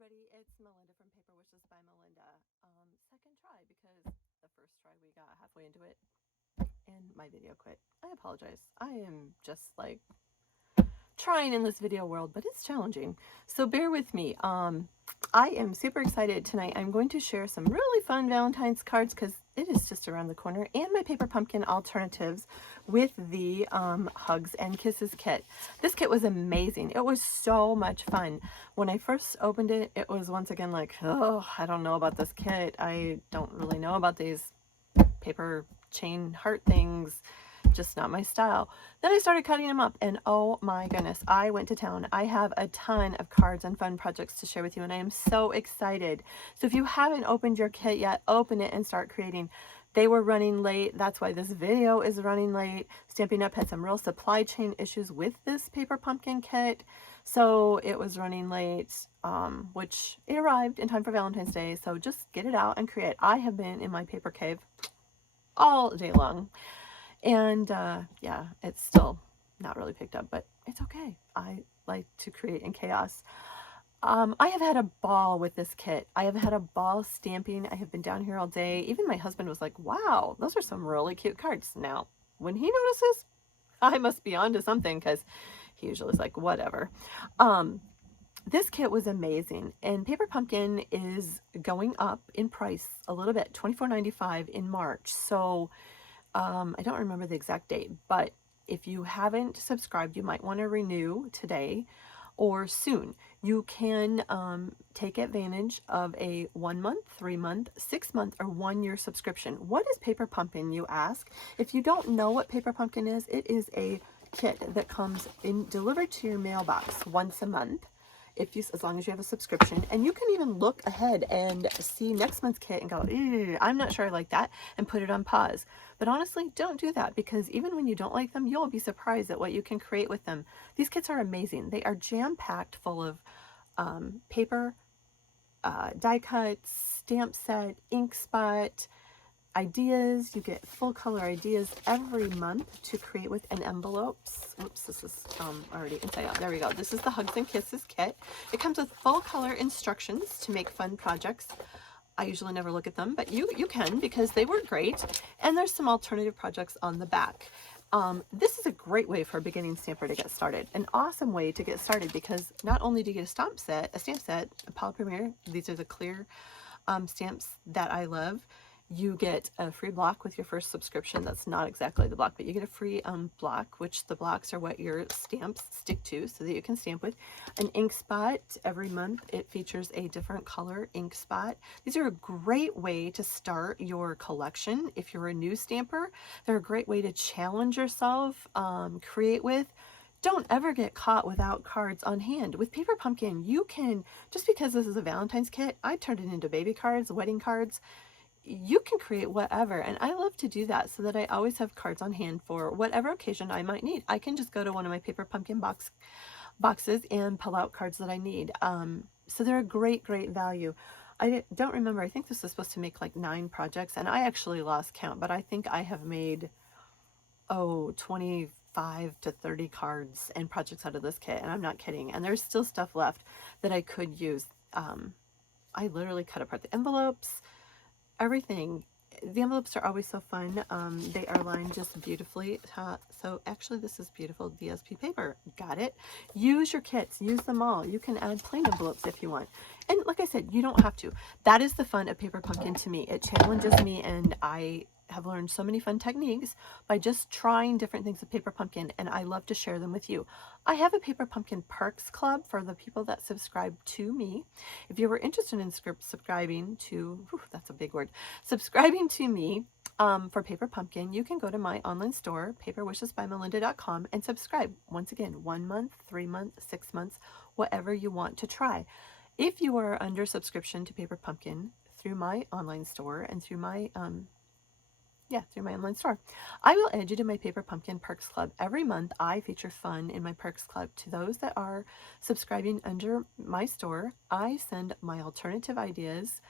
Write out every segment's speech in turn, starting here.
everybody, it's Melinda from Paper Wishes by Melinda. Second try because the first try we got halfway into it and my video quit. I apologize. I am just like trying in this video world, but it's challenging. So bear with me. I am super excited tonight. I'm going to share some really fun Valentine's cards because it is just around the corner, and my paper pumpkin alternatives with the Hugs and Kisses kit. This kit was amazing. It was so much fun. When I first opened it, it was once again like, oh, I don't know about this kit. I don't really know about these paper chain heart things. Just not my style. Then I started cutting them up, and oh my goodness, I went to town. I have a ton of cards and fun projects to share with you, and I am so excited. So if you haven't opened your kit yet, open it and start creating. They were running late. That's why this video is running late. Stampin' Up! Had some real supply chain issues with this paper pumpkin kit, so it was running late, which it arrived in time for Valentine's Day. So just get it out and create. I have been in my paper cave all day long. And yeah, it's still not really picked up, but it's okay. I like to create in chaos. I have had a ball with this kit. I have had a ball stamping. I have been down here all day. Even my husband was like, wow, those are some really cute cards. Now, when he notices, I must be onto something because he usually is like, whatever. This kit was amazing, and Paper Pumpkin is going up in price a little bit, $24.95 in March. So I don't remember the exact date, but if you haven't subscribed, you might want to renew today or soon. You can take advantage of a 1 month, 3 month, 6 month, or 1 year subscription. What is Paper Pumpkin, you ask? If you don't know what Paper Pumpkin is, it is a kit that comes in delivered to your mailbox once a month. If you, as long as you have a subscription, and you can even look ahead and see next month's kit and go, I'm not sure I like that, and put it on pause. But honestly, don't do that, because even when you don't like them, you'll be surprised at what you can create with them. These kits are amazing. They are jam-packed full of paper, die cuts, stamp set, ink spot, ideas. You get full color ideas every month to create with, and envelopes. Oops, this is already inside out. There we go. This is the Hugs and Kisses kit. It comes with full color instructions to make fun projects. I usually never look at them, but you can, because they were great. And there's some alternative projects on the back. This is a great way for a beginning stamper to get started. An awesome way to get started, because not only do you get a stamp set, a Paula Premier. These are the clear stamps that I love. You get a free block with your first subscription. That's not exactly the block, but you get a free block, which the blocks are what your stamps stick to so that you can stamp with. An ink spot. Every month it features a different color ink spot. These are a great way to start your collection. If you're a new stamper, they're a great way to challenge yourself, create with. Don't ever get caught without cards on hand. With Paper Pumpkin, you can, just because this is a Valentine's kit, I turned it into baby cards, wedding cards. You can create whatever, and I love to do that so that I always have cards on hand for whatever occasion I might need. I can just go to one of my Paper Pumpkin boxes and pull out cards that I need. So they're a great value. I don't remember, I think this is supposed to make like 9 projects, and I actually lost count, but I think I have made 25 to 30 cards and projects out of this kit, and I'm not kidding. And there's still stuff left that I could use. I literally cut apart the envelopes, everything. The envelopes are always so fun. They are lined just beautifully. So actually this is beautiful DSP paper. Got it. Use your kits. Use them all. You can add plain envelopes if you want. And like I said, you don't have to. That is the fun of Paper Pumpkin to me. It challenges me, and I have learned so many fun techniques by just trying different things with Paper Pumpkin, and I love to share them with you. I have a Paper Pumpkin Perks Club for the people that subscribe to me. If you were interested in subscribing to, that's a big word, subscribing to me for Paper Pumpkin, you can go to my online store, paperwishesbymelinda.com, and subscribe. Once again, 1 month, 3 months, 6 months, whatever you want to try. If you are under subscription to Paper Pumpkin through my online store and through my through my online store, I will add you to my Paper Pumpkin Perks Club. Every month I feature fun in my Perks Club. To those that are subscribing under my store, I send my alternative ideas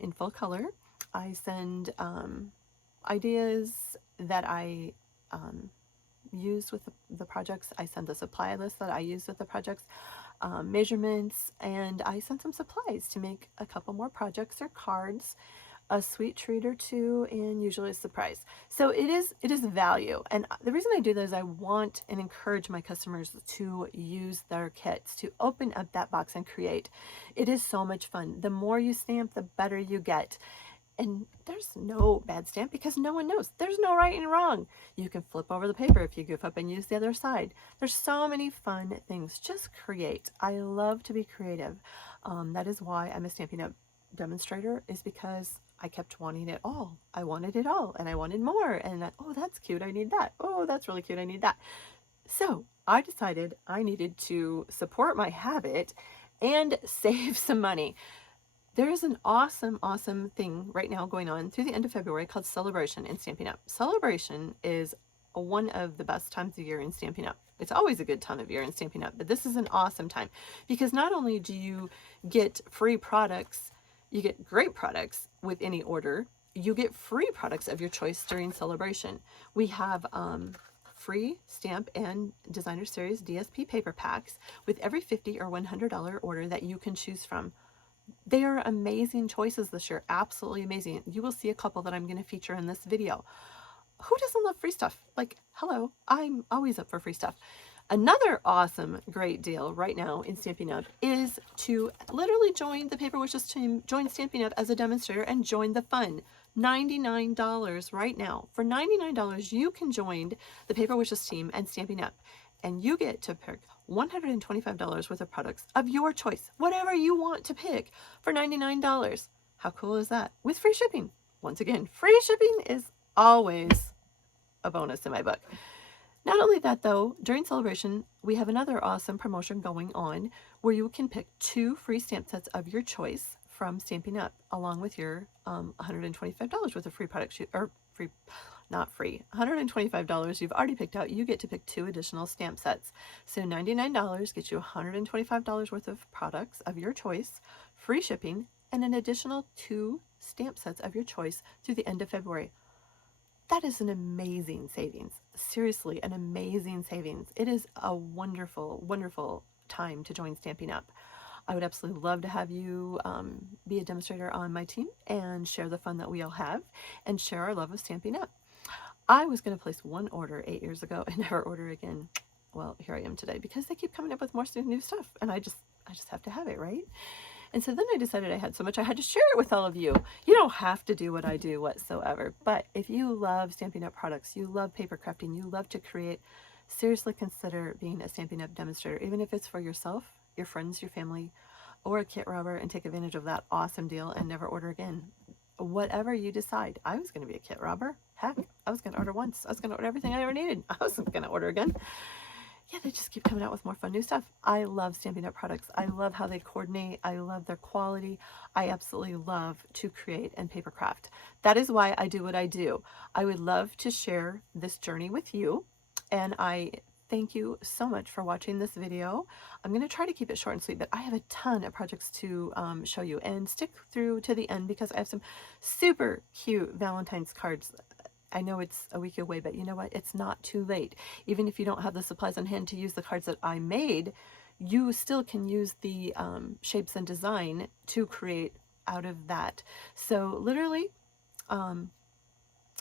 in full color. I send ideas that I use with the projects. I send the supply list that I use with the projects. measurements, and I sent some supplies to make a couple more projects or cards, a sweet treat or two, and usually a surprise. So it is value. And the reason I do that is I want and encourage my customers to use their kits, to open up that box and create. It is so much fun. The more you stamp, the better you get. And there's no bad stamp because no one knows. There's no right and wrong. You can flip over the paper if you goof up and use the other side. There's so many fun things. Just create. I love to be creative. That is why I'm a Stampin' Up! Demonstrator, is because I kept wanting it all. I wanted it all and I wanted more. And oh, that's cute. I need that. Oh, that's really cute. I need that. So I decided I needed to support my habit and save some money. There is an awesome, awesome thing right now going on through the end of February called Sale-a-bration in Stampin' Up! Sale-a-bration is one of the best times of year in Stampin' Up! It's always a good time of year in Stampin' Up!, but this is an awesome time because not only do you get free products, you get great products with any order, you get free products of your choice during Sale-a-bration. We have free stamp and designer series DSP paper packs with every $50 or $100 order that you can choose from. They are amazing choices this year, absolutely amazing. You will see a couple that I'm going to feature in this video. Who doesn't love free stuff? Like, hello, I'm always up for free stuff. Another awesome, great deal right now in Stampin' Up! Is to literally join the Paper Wishes team, join Stampin' Up! As a demonstrator and join the fun. $99 right now. For $99, you can join the Paper Wishes team and Stampin' Up! And you get to pick $125 worth of products of your choice, whatever you want to pick, for $99. How cool is that? With free shipping. Once again, free shipping is always a bonus in my book. Not only that though, during Sale-a-bration, we have another awesome promotion going on where you can pick 2 free stamp sets of your choice from Stampin' Up! Along with your $125 worth of free products, or free, not free, $125 you've already picked out. You get to pick 2 additional stamp sets. So $99 gets you $125 worth of products of your choice, free shipping, and an additional 2 stamp sets of your choice through the end of February. That is an amazing savings. Seriously, an amazing savings. It is a wonderful, wonderful time to join Stampin' Up! I would absolutely love to have you be a demonstrator on my team and share the fun that we all have and share our love of Stampin' Up! I was going to place one order 8 years ago and never order again. Well, here I am today because they keep coming up with more new stuff and I just have to have it, right? And so then I decided I had so much I had to share it with all of you. You don't have to do what I do whatsoever, but if you love Stampin' Up! Products, you love paper crafting, you love to create, seriously consider being a Stampin' Up! Demonstrator, even if it's for yourself, your friends, your family, or a kit robber, and take advantage of that awesome deal and never order again. Whatever you decide. I was going to be a kit robber. Heck, I was going to order once. I was going to order everything I ever needed. I wasn't going to order again. Yeah, they just keep coming out with more fun new stuff. I love Stampin' Up! Products. I love how they coordinate. I love their quality. I absolutely love to create and paper craft. That is why I do what I do. I would love to share this journey with you, and I thank you so much for watching this video. I'm going to try to keep it short and sweet, but I have a ton of projects to show you, and stick through to the end because I have some super cute Valentine's cards. I know it's a week away, but you know what? It's not too late. Even if you don't have the supplies on hand to use the cards that I made, you still can use the shapes and design to create out of that. So literally,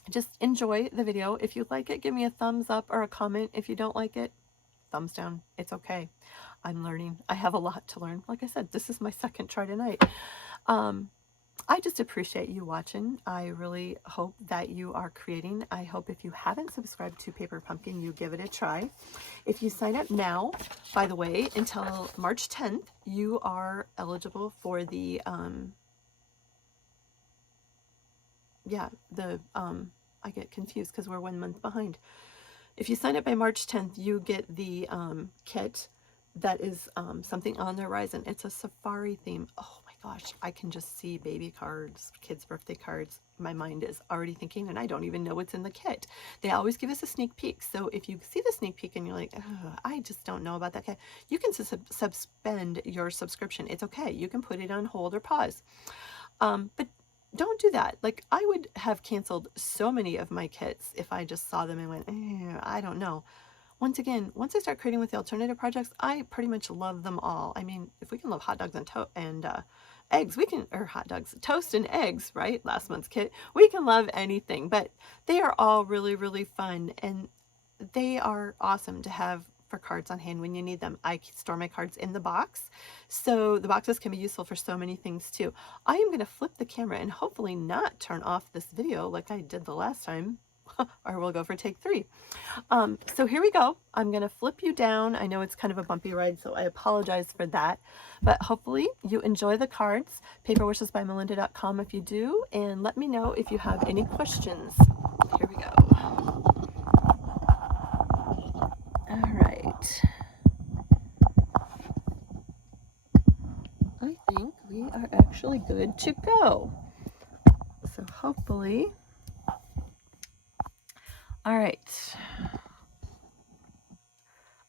just enjoy the video. If you like it, give me a thumbs up or a comment. If you don't like it, thumbs down. It's okay. I'm learning. I have a lot to learn. Like I said, this is my second try tonight. I just appreciate you watching. I really hope that you are creating. I hope if you haven't subscribed to Paper Pumpkin, you give it a try. If you sign up now, by the way, until March 10th, you are eligible for the, I get confused because we're 1 month behind. If you sign up by March 10th, you get the kit that is something on the horizon. It's a safari theme. Oh my gosh, I can just see baby cards, kids' birthday cards. My mind is already thinking, and I don't even know what's in the kit. They always give us a sneak peek. So if you see the sneak peek and you're like, oh, I just don't know about that kit, you can suspend your subscription. It's okay. You can put it on hold or pause. But don't do that. Like, I would have canceled so many of my kits if I just saw them and went, I don't know. once again, once I start creating with the alternative projects, I pretty much love them all. I mean, if we can love hot dogs and eggs, we can, or hot dogs, toast and eggs, right? Last month's kit, we can love anything, but they are all really, really fun, and they are awesome to have for cards on hand when you need them. I store my cards in the box, so the boxes can be useful for so many things too. I am going to flip the camera and hopefully not turn off this video like I did the last time, or we'll go for take 3. So here we go. I'm going to flip you down. I know it's kind of a bumpy ride, so I apologize for that, but hopefully you enjoy the cards. paperwishesbymelinda.com if you do, and let me know if you have any questions. Here we go. All right. I think we are actually good to go. So hopefully, all right.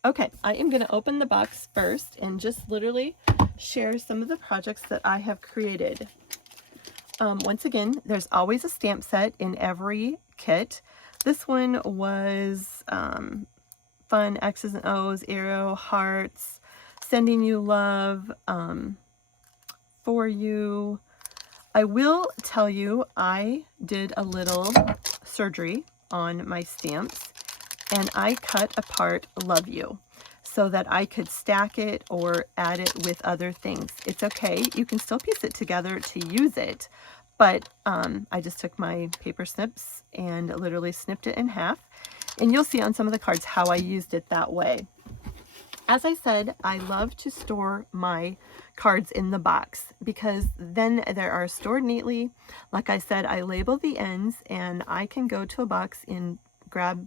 Okay, I am going to open the box first and just literally share some of the projects that I have created. Once again, there's always a stamp set in every kit. This one was fun, X's and O's, arrow, hearts, sending you love, for you. I will tell you, I did a little surgery on my stamps, and I cut apart love you so that I could stack it or add it with other things. It's okay, you can still piece it together to use it, but I just took my paper snips and literally snipped it in half, and you'll see on some of the cards how I used it that way. As I said, I love to store my cards in the box because then they are stored neatly. Like I said, I label the ends, and I can go to a box and grab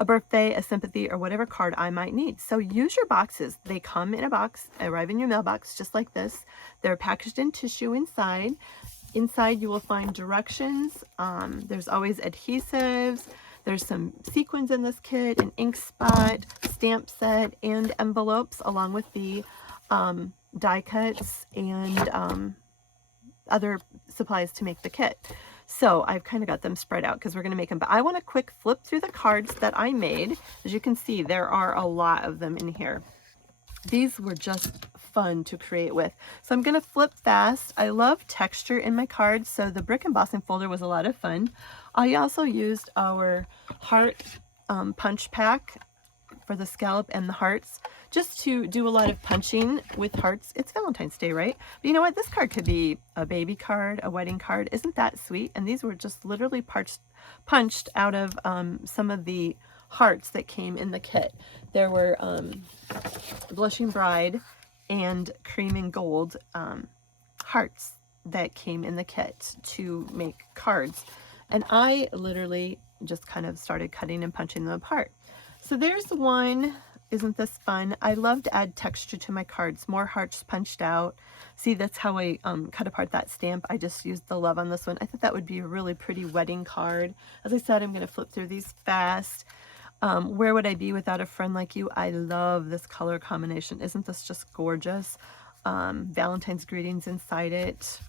a birthday, a sympathy, or whatever card I might need. So use your boxes. They come in a box, arrive in your mailbox just like this. They're packaged in tissue inside. Inside you will find directions. There's always adhesives. There's some sequins in this kit, an ink spot, stamp set, and envelopes, along with the die cuts and other supplies to make the kit. So I've kind of got them spread out because we're going to make them. But I want to quick flip through the cards that I made. As you can see, there are a lot of them in here. These were just fun to create with. So I'm going to flip fast. I love texture in my cards, so the brick embossing folder was a lot of fun. I also used our heart punch pack for the scallop and the hearts, just to do a lot of punching with hearts. It's Valentine's Day, right? But you know what? This card could be a baby card, a wedding card. Isn't that sweet? And these were just literally punched out of some of the hearts that came in the kit. There were Blushing Bride and Cream and Gold hearts that came in the kit to make cards. And I literally just kind of started cutting and punching them apart. So there's one. Isn't this fun? I love to add texture to my cards. More hearts punched out. See, that's how I cut apart that stamp. I just used the love on this one. I thought that would be a really pretty wedding card. As I said, I'm going to flip through these fast. Where would I be without a friend like you? I love this color combination. Isn't this just gorgeous? Valentine's greetings inside it.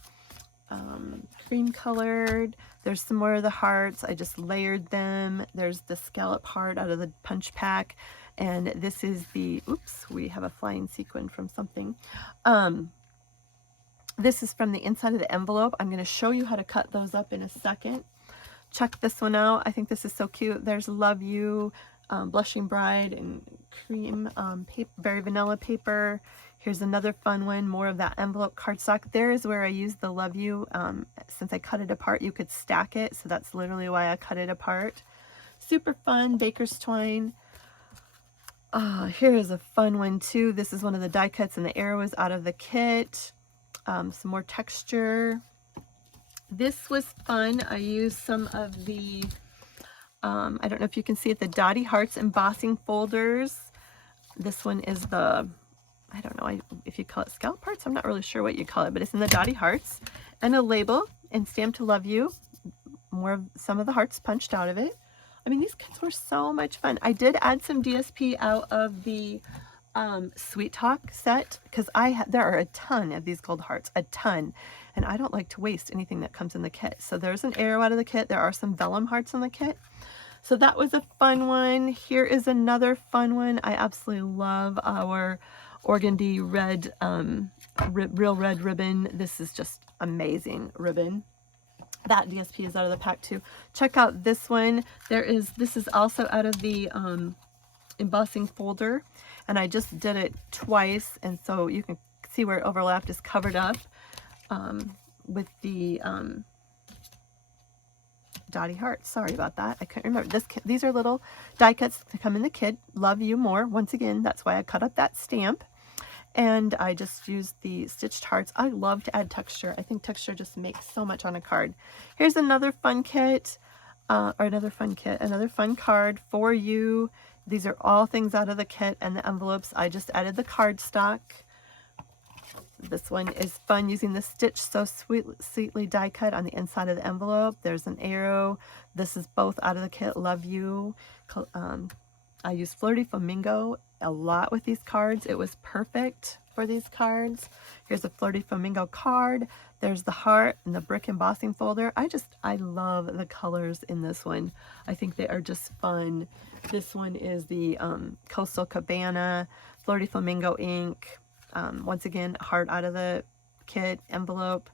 Cream colored. There's some more of the hearts. I just layered them. There's the scallop heart out of the punch pack. And this is the, oops, we have a flying sequin from something. This is from the inside of the envelope. I'm going to show you how to cut those up in a second. Check this one out. I think this is so cute. There's Love You, Blushing Bride, and cream paper, very vanilla paper. Here's another fun one, more of that envelope cardstock. There is where I used the Love You. Since I cut it apart, you could stack it. So that's literally why I cut it apart. Super fun, Baker's Twine. Here is a fun one too. This is one of the die cuts, and the arrow is out of the kit. Some more texture. This was fun. I used some of the, I don't know if you can see it, the Dottie Hearts embossing folders. This one is the, I don't know if you call it scallop hearts. I'm not really sure what you call it, but it's in the Dottie Hearts. And a label and stamped to Love You. More of some of the hearts punched out of it. I mean, these kits were so much fun. I did add some DSP out of the Sweet Talk set because there are a ton of these gold hearts, a ton. And I don't like to waste anything that comes in the kit. So there's an arrow out of the kit. There are some vellum hearts in the kit. So that was a fun one. Here is another fun one. I absolutely love our organdy red, real red ribbon. This is just amazing ribbon. That DSP is out of the pack too. Check out this one. This is also out of the embossing folder, and I just did it twice, and so you can see where it overlapped is covered up with the dotty hearts. Sorry about that. I couldn't remember. These are little die cuts to come in the kit. Love you more. Once again, that's why I cut up that stamp. And I just used the stitched hearts. I love to add texture. I think texture just makes so much on a card. Here's another fun kit, another fun card for you. These are all things out of the kit, and the envelopes, I just added the cardstock. This one is fun using the Stitch So Sweetly die cut on the inside of the envelope. There's an arrow. This is both out of the kit. Love you. I use Flirty Flamingo a lot with these cards. It was perfect for these cards. Here's a Flirty Flamingo card. There's the heart and the brick embossing folder. I love the colors in this one. I think they are just fun. This one is the Coastal Cabana, Flirty Flamingo ink. Once again, heart out of the kit, envelope.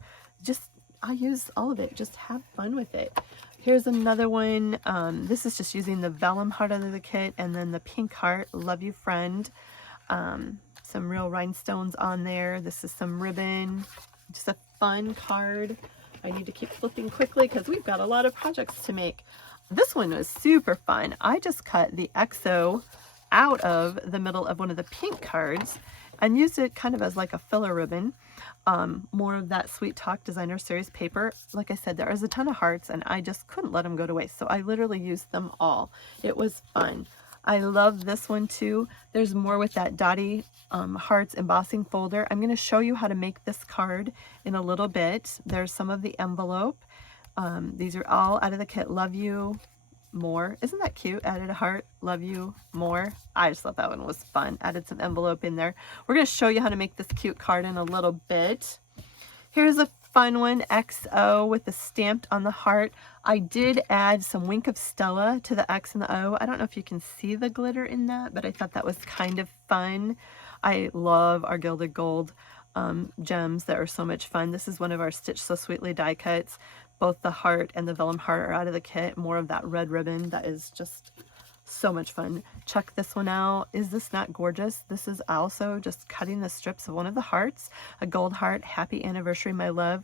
I use all of it. Just have fun with it. Here's another one. This is just using the vellum heart out of the kit, and then the pink heart, love you friend. Some real rhinestones on there. This is some ribbon. Just a fun card. I need to keep flipping quickly because we've got a lot of projects to make. This one was super fun. I just cut the XO out of the middle of one of the pink cards and used it kind of as like a filler ribbon. More of that Sweet Talk Designer Series paper. Like I said, there is a ton of hearts, and I just couldn't let them go to waste, so I literally used them all. It was fun. I love this one too. There's more with that dotty hearts embossing folder. I'm going to show you how to make this card in a little bit. There's some of the envelope. These are all out of the kit. Love you more. Isn't that cute? Added a heart. Love you more. I just thought that one was fun. Added some envelope in there. We're going to show you how to make this cute card in a little bit. Here's a fun one, XO with the stamped on the heart. I did add some Wink of Stella to the X and the O. I don't know if you can see the glitter in that, but I thought that was kind of fun. I love our gilded gold gems that are so much fun. This is one of our Stitch So Sweetly die cuts. Both the heart and the vellum heart are out of the kit. More of that red ribbon. That is just so much fun. Check this one out. Is this not gorgeous? This is also just cutting the strips of one of the hearts. A gold heart. Happy anniversary, my love.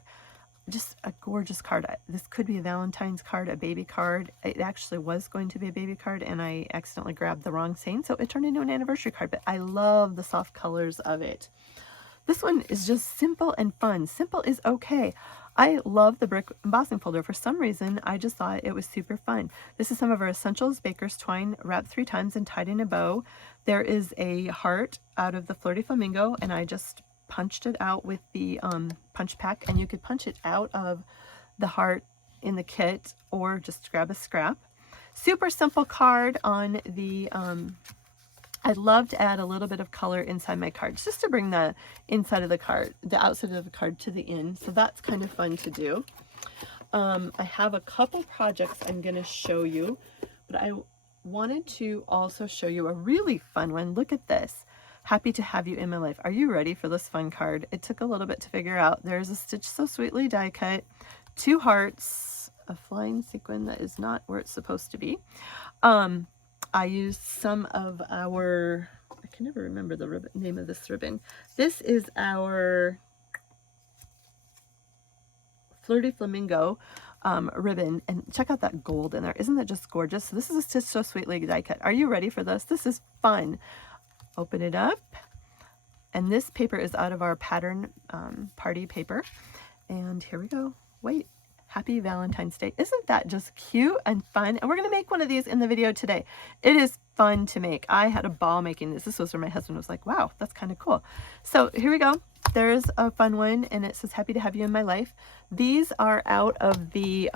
Just a gorgeous card. This could be a Valentine's card, a baby card. It actually was going to be a baby card, and I accidentally grabbed the wrong saying, so it turned into an anniversary card, but I love the soft colors of it. This one is just simple and fun. Simple is okay. I love the brick embossing folder. For some reason, I just thought it was super fun. This is some of our Essentials Baker's Twine wrapped 3 times and tied in a bow. There is a heart out of the Flirty Flamingo, and I just punched it out with the punch pack, and you could punch it out of the heart in the kit or just grab a scrap. Super simple card on the I love to add a little bit of color inside my cards just to bring the inside of the card, the outside of the card to the in. So that's kind of fun to do. I have a couple projects I'm going to show you, but I wanted to also show you a really fun one. Look at this. Happy to have you in my life. Are you ready for this fun card? It took a little bit to figure out. There's a Stitch So Sweetly die cut, 2 hearts, a flying sequin that is not where it's supposed to be. I used some of our, I can never remember the name of this ribbon. This is our Flirty Flamingo ribbon, and check out that gold in there. Isn't that just gorgeous? So this is a Stitch So Sweetly die cut. Are you ready for this? This is fun. Open it up, and this paper is out of our pattern party paper, and here we go. Wait. Happy Valentine's Day. Isn't that just cute and fun? And we're going to make one of these in the video today. It is fun to make. I had a ball making this. This was where my husband was like, wow, that's kind of cool. So here we go. There's a fun one, and it says, happy to have you in my life. These are out of the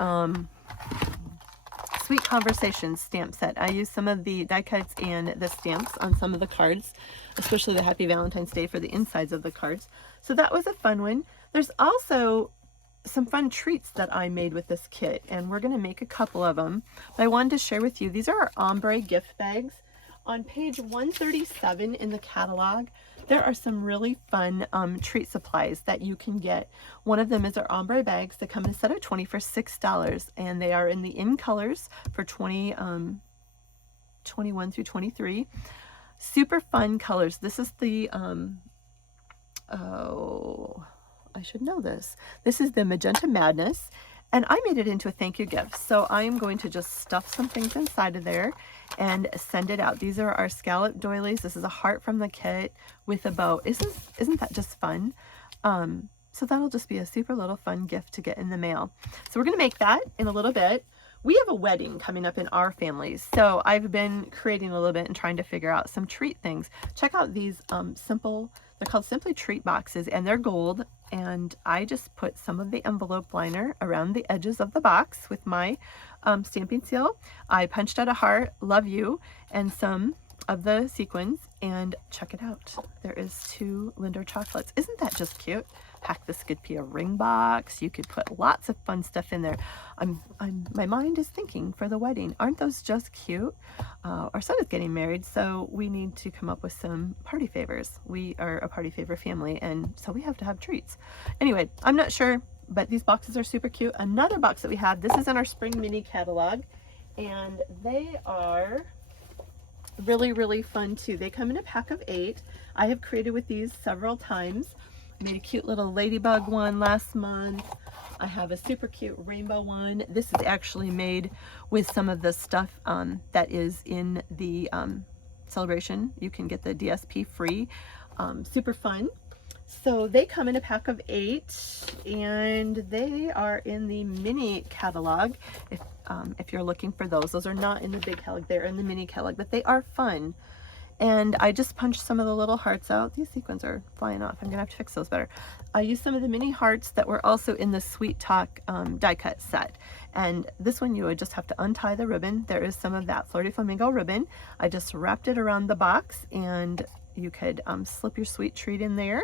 Sweet Conversations stamp set. I used some of the die cuts and the stamps on some of the cards, especially the Happy Valentine's Day for the insides of the cards. So that was a fun one. There's also some fun treats that I made with this kit, and we're going to make a couple of them. But I wanted to share with you, these are our Ombre Gift Bags. On page 137 in the catalog, there are some really fun treat supplies that you can get. One of them is our Ombre bags that come in a set of 20 for $6, and they are in the in colors for 21 through 23. Super fun colors. This is the, oh, I should know this. This is the Magenta Madness, and I made it into a thank you gift. So I am going to just stuff some things inside of there and send it out. These are our scallop doilies. This is a heart from the kit with a bow. Isn't that just fun? So that'll just be a super little fun gift to get in the mail. So we're going to make that in a little bit. We have a wedding coming up in our families, so I've been creating a little bit and trying to figure out some treat things. Check out these they're called Simply Treat boxes, and they're gold, and I just put some of the envelope liner around the edges of the box with my stamping seal. I punched out a heart, love you, and some of the sequins, and check it out. There is 2 Linder chocolates. Isn't that just cute? Heck, this could be a ring box. You could put lots of fun stuff in there. My mind is thinking for the wedding. Aren't those just cute? Our son is getting married, so we need to come up with some party favors. We are a party favor family, and so we have to have treats. Anyway, I'm not sure, but these boxes are super cute. Another box that we have, this is in our spring mini catalog, and they are really, really fun too. They come in a pack of 8. I have created with these several times. Made a cute little ladybug one last month. I have a super cute rainbow one. This is actually made with some of the stuff that is in the Sale-a-bration. You can get the DSP free. Super fun. So they come in a pack of 8, and they are in the mini catalog. If you're looking for those, those are not in the big catalog. They're in the mini catalog, but they are fun. And I just punched some of the little hearts out. These sequins are flying off. I'm gonna have to fix those better. I used some of the mini hearts that were also in the Sweet Talk die cut set. And this one you would just have to untie the ribbon. There is some of that Flirty Flamingo ribbon. I just wrapped it around the box, and you could slip your sweet treat in there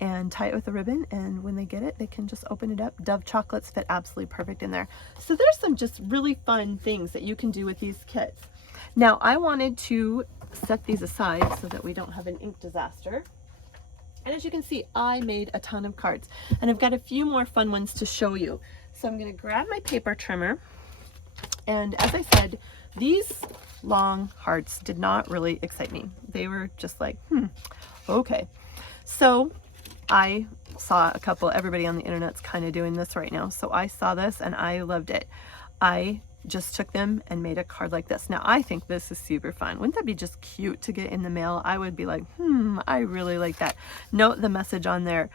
and tie it with a ribbon, and when they get it, they can just open it up. Dove chocolates fit absolutely perfect in there. So there's some just really fun things that you can do with these kits. Now I wanted to set these aside so that we don't have an ink disaster. And as you can see, I made a ton of cards, and I've got a few more fun ones to show you. So I'm going to grab my paper trimmer, and as I said, these long hearts did not really excite me. They were just like, okay. So I saw a couple, everybody on the internet's kind of doing this right now. So I saw this and I loved it. I just took them and made a card like this. Now I think this is super fun. Wouldn't that be just cute to get in the mail? I would be like, I really like that. Note the message on there,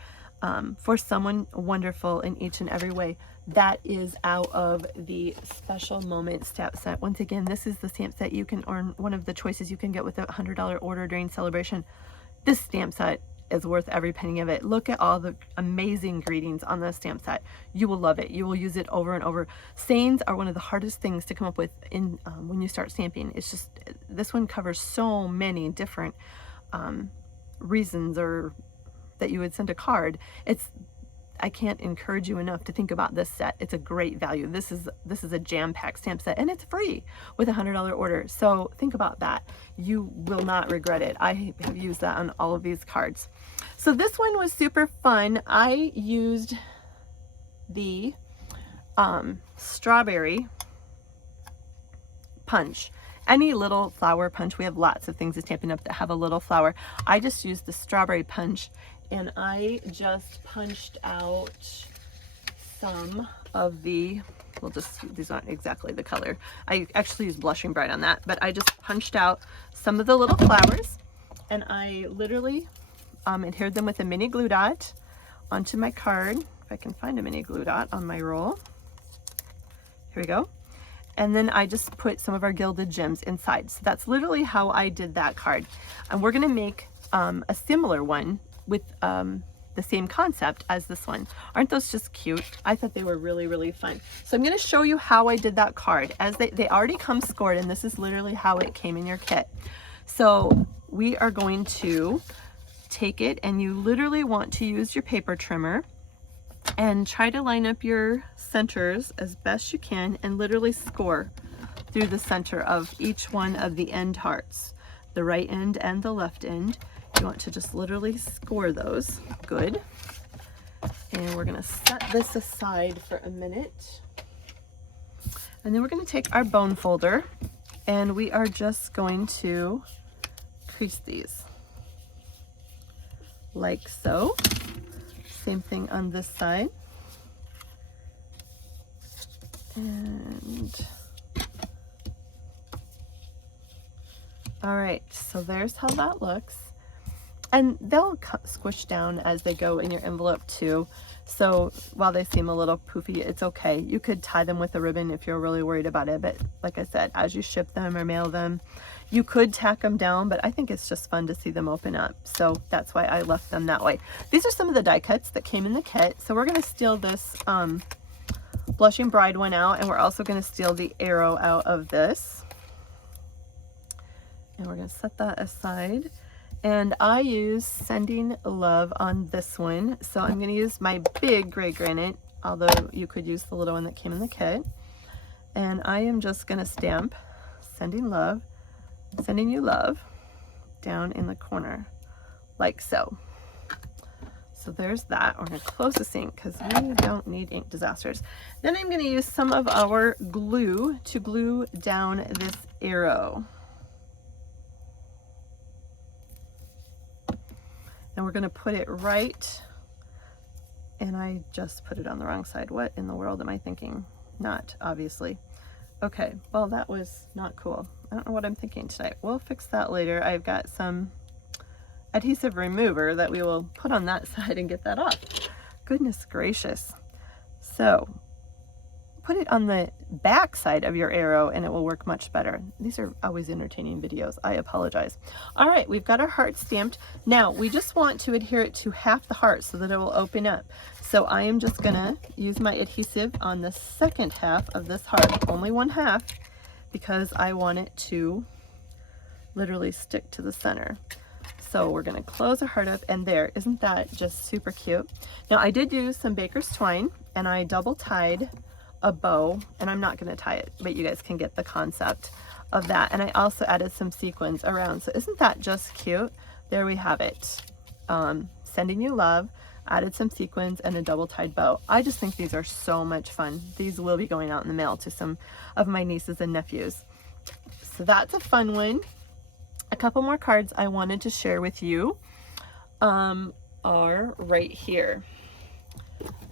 for someone wonderful in each and every way. That is out of the Special Moment stamp set. Once again, this is the stamp set you can earn, one of the choices you can get with a $100 order during Sale-a-bration. This stamp set is worth every penny of it. Look at all the amazing greetings on the stamp set. You will love it. You will use it over and over. Sayings are one of the hardest things to come up with in when you start stamping. It's just, this one covers so many different reasons or that you would send a card. I can't encourage you enough to think about this set. It's a great value. This is a jam-packed stamp set, and it's free with a $100 order. So think about that. You will not regret it. I have used that on all of these cards. So this one was super fun. I used the strawberry punch. Any little flower punch. We have lots of things to Stampin' Up that have a little flower. I just used the strawberry punch, and I just punched out some of the, these aren't exactly the color. I actually used Blushing Bright on that, but I just punched out some of the little flowers, and I literally adhered them with a mini glue dot onto my card. If I can find a mini glue dot on my roll. Here we go. And then I just put some of our Gilded Gems inside. So that's literally how I did that card. And we're gonna make a similar one with the same concept as this one. Aren't those just cute? I thought they were really, really fun. So I'm going to show you how I did that card. As they already come scored, and this is literally how it came in your kit. So we are going to take it, and you literally want to use your paper trimmer And try to line up your centers as best you can and literally score through the center of each one of the end hearts, the right end and the left end. You want to just literally score those. Good. And we're going to set this aside for a minute. And then we're going to take our bone folder and we are just going to crease these like so. Same thing on this side. And all right, so there's how that looks. And they'll squish down as they go in your envelope too. So while they seem a little poofy, it's okay. You could tie them with a ribbon if you're really worried about it. But like I said, as you ship them or mail them, you could tack them down, but I think it's just fun to see them open up. So that's why I left them that way. These are some of the die cuts that came in the kit. So we're going to steal this Blushing Bride one out, and we're also going to steal the arrow out of this. And we're going to set that aside. And I use Sending Love on this one. So I'm going to use my big gray granite, although you could use the little one that came in the kit. And I am just going to stamp Sending Love, Sending You Love down in the corner like so. So there's that. We're going to close this ink because we don't need ink disasters. Then I'm going to use some of our glue to glue down this arrow. And we're going to put it right, and I just put it on the wrong side. What in the world am I thinking? Not, obviously. Okay, well, that was not cool. I don't know what I'm thinking today. We'll fix that later. I've got some adhesive remover that we will put on that side and get that off. Goodness gracious. So put it on the back side of your arrow and it will work much better. These are always entertaining videos. I apologize. All right, we've got our heart stamped. Now we just want to adhere it to half the heart so that it will open up. So I am just gonna use my adhesive on the second half of this heart, only one half, because I want it to literally stick to the center. So we're gonna close our heart up, and there, isn't that just super cute? Now I did use some baker's twine and I double tied a bow, and I'm not going to tie it, but you guys can get the concept of that. And I also added some sequins around. So isn't that just cute? There we have it. Sending You Love, added some sequins and a double tied bow. I just think these are so much fun. These will be going out in the mail to some of my nieces and nephews. So that's a fun one. A couple more cards I wanted to share with you are right here.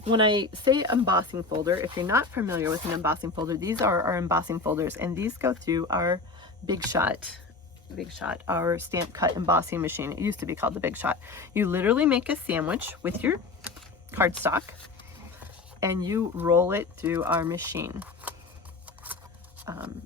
When I say embossing folder, if you're not familiar with an embossing folder, these are our embossing folders, and these go through our Big Shot, our stamp cut embossing machine. It used to be called the Big Shot. You literally make a sandwich with your cardstock and you roll it through our machine.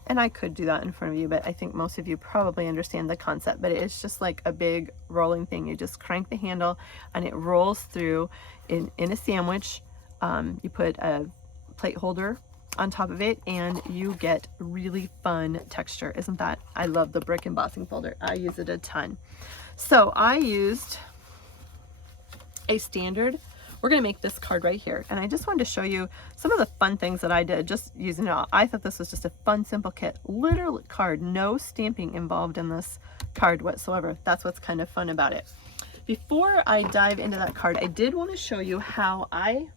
And I could do that in front of you, but I think most of you probably understand the concept. But it's just like a big rolling thing. You just crank the handle and it rolls through in a sandwich. You put a plate holder on top of it and you get really fun texture. Isn't that? I love the brick embossing folder. I use it a ton. So I used a standard. We're going to make this card right here. And I just wanted to show you some of the fun things that I did just using it all. I thought this was just a fun, simple kit. Literal card, no stamping involved in this card whatsoever. That's what's kind of fun about it. Before I dive into that card, I did want to show you how I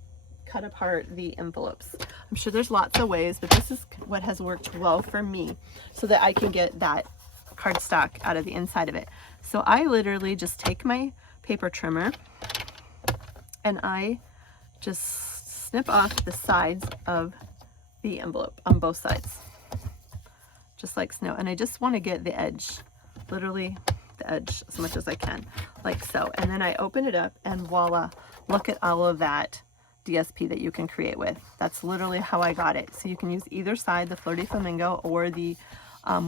cut apart the envelopes. I'm sure there's lots of ways, but this is what has worked well for me so that I can get that cardstock out of the inside of it. So I literally just take my paper trimmer and I just snip off the sides of the envelope on both sides, just like snow. And I just want to get the edge, literally the edge as much as I can, like so. And then I open it up and voila, look at all of that DSP that you can create with. That's literally how I got it. So you can use either side, the Flirty Flamingo or the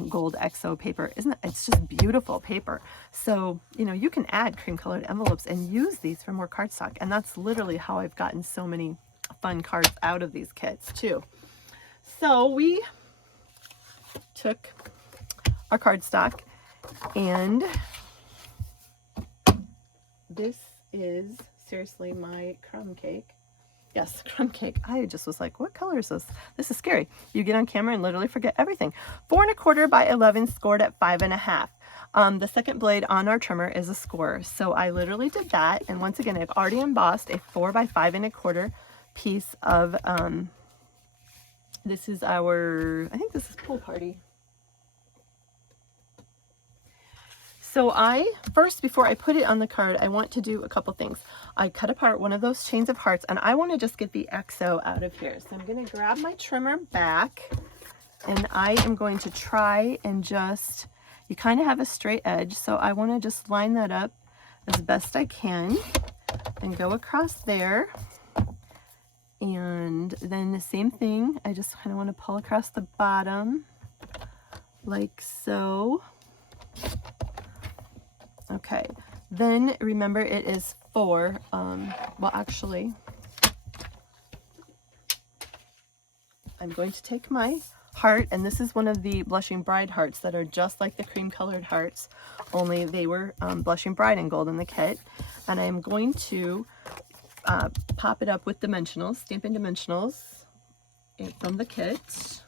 gold XO paper. It's just beautiful paper. So, you know, you can add cream colored envelopes and use these for more cardstock. And that's literally how I've gotten so many fun cards out of these kits too. So we took our cardstock, and this is seriously my crumb cake. Yes, crumb cake. I just was like, what color is this? This is scary. You get on camera and literally forget everything. 4 1/4 by 11 scored at 5 1/2. The second blade on our trimmer is a score. So I literally did that. And once again, I've already embossed a 4 by 5 1/4 piece of, this is our, I think this is Pool Party. So first, before I put it on the card, I want to do a couple things. I cut apart one of those chains of hearts, and I want to just get the XO out of here. So I'm going to grab my trimmer back, and I am going to try and just, you kind of have a straight edge, so I want to just line that up as best I can and go across there. And then the same thing, I just kind of want to pull across the bottom like so. Okay, then remember it is 4, well actually, I'm going to take my heart, and this is one of the Blushing Bride hearts that are just like the cream colored hearts, only they were Blushing Bride in gold in the kit, and I'm going to pop it up with dimensionals, Stampin' dimensionals from the kit.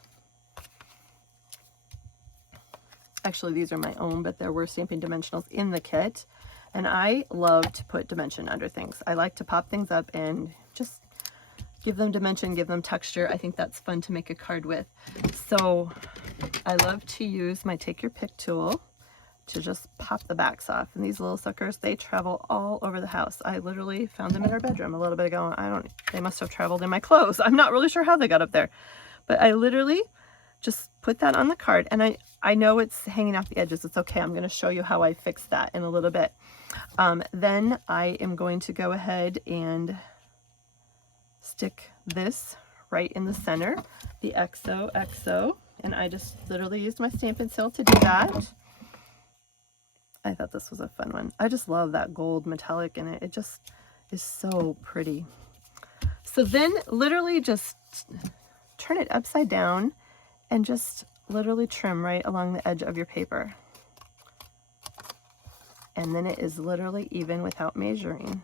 Actually, these are my own, but there were Stampin' dimensionals in the kit. And I love to put dimension under things. I like to pop things up and just give them dimension, give them texture. I think that's fun to make a card with. So I love to use my Take Your Pick tool to just pop the backs off. And these little suckers, they travel all over the house. I literally found them in our bedroom a little bit ago. They must have traveled in my clothes. I'm not really sure how they got up there. But I literally just put that on the card, and I know it's hanging off the edges. It's okay. I'm going to show you how I fix that in a little bit. Then I am going to go ahead and stick this right in the center, the XO, and I just literally used my Stampin' Seal to do that. I thought this was a fun one. I just love that gold metallic in it. It just is so pretty. So then literally just turn it upside down and just literally trim right along the edge of your paper. And then it is literally even without measuring.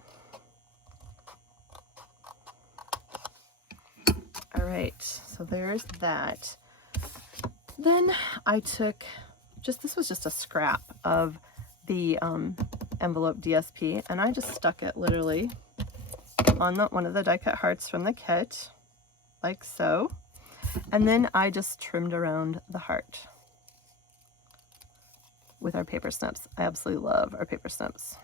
All right, so there's that. Then I took, this was just a scrap of the envelope DSP, and I just stuck it literally on one of the die cut hearts from the kit, like so. And then I just trimmed around the heart with our paper snips. I absolutely love our paper snips.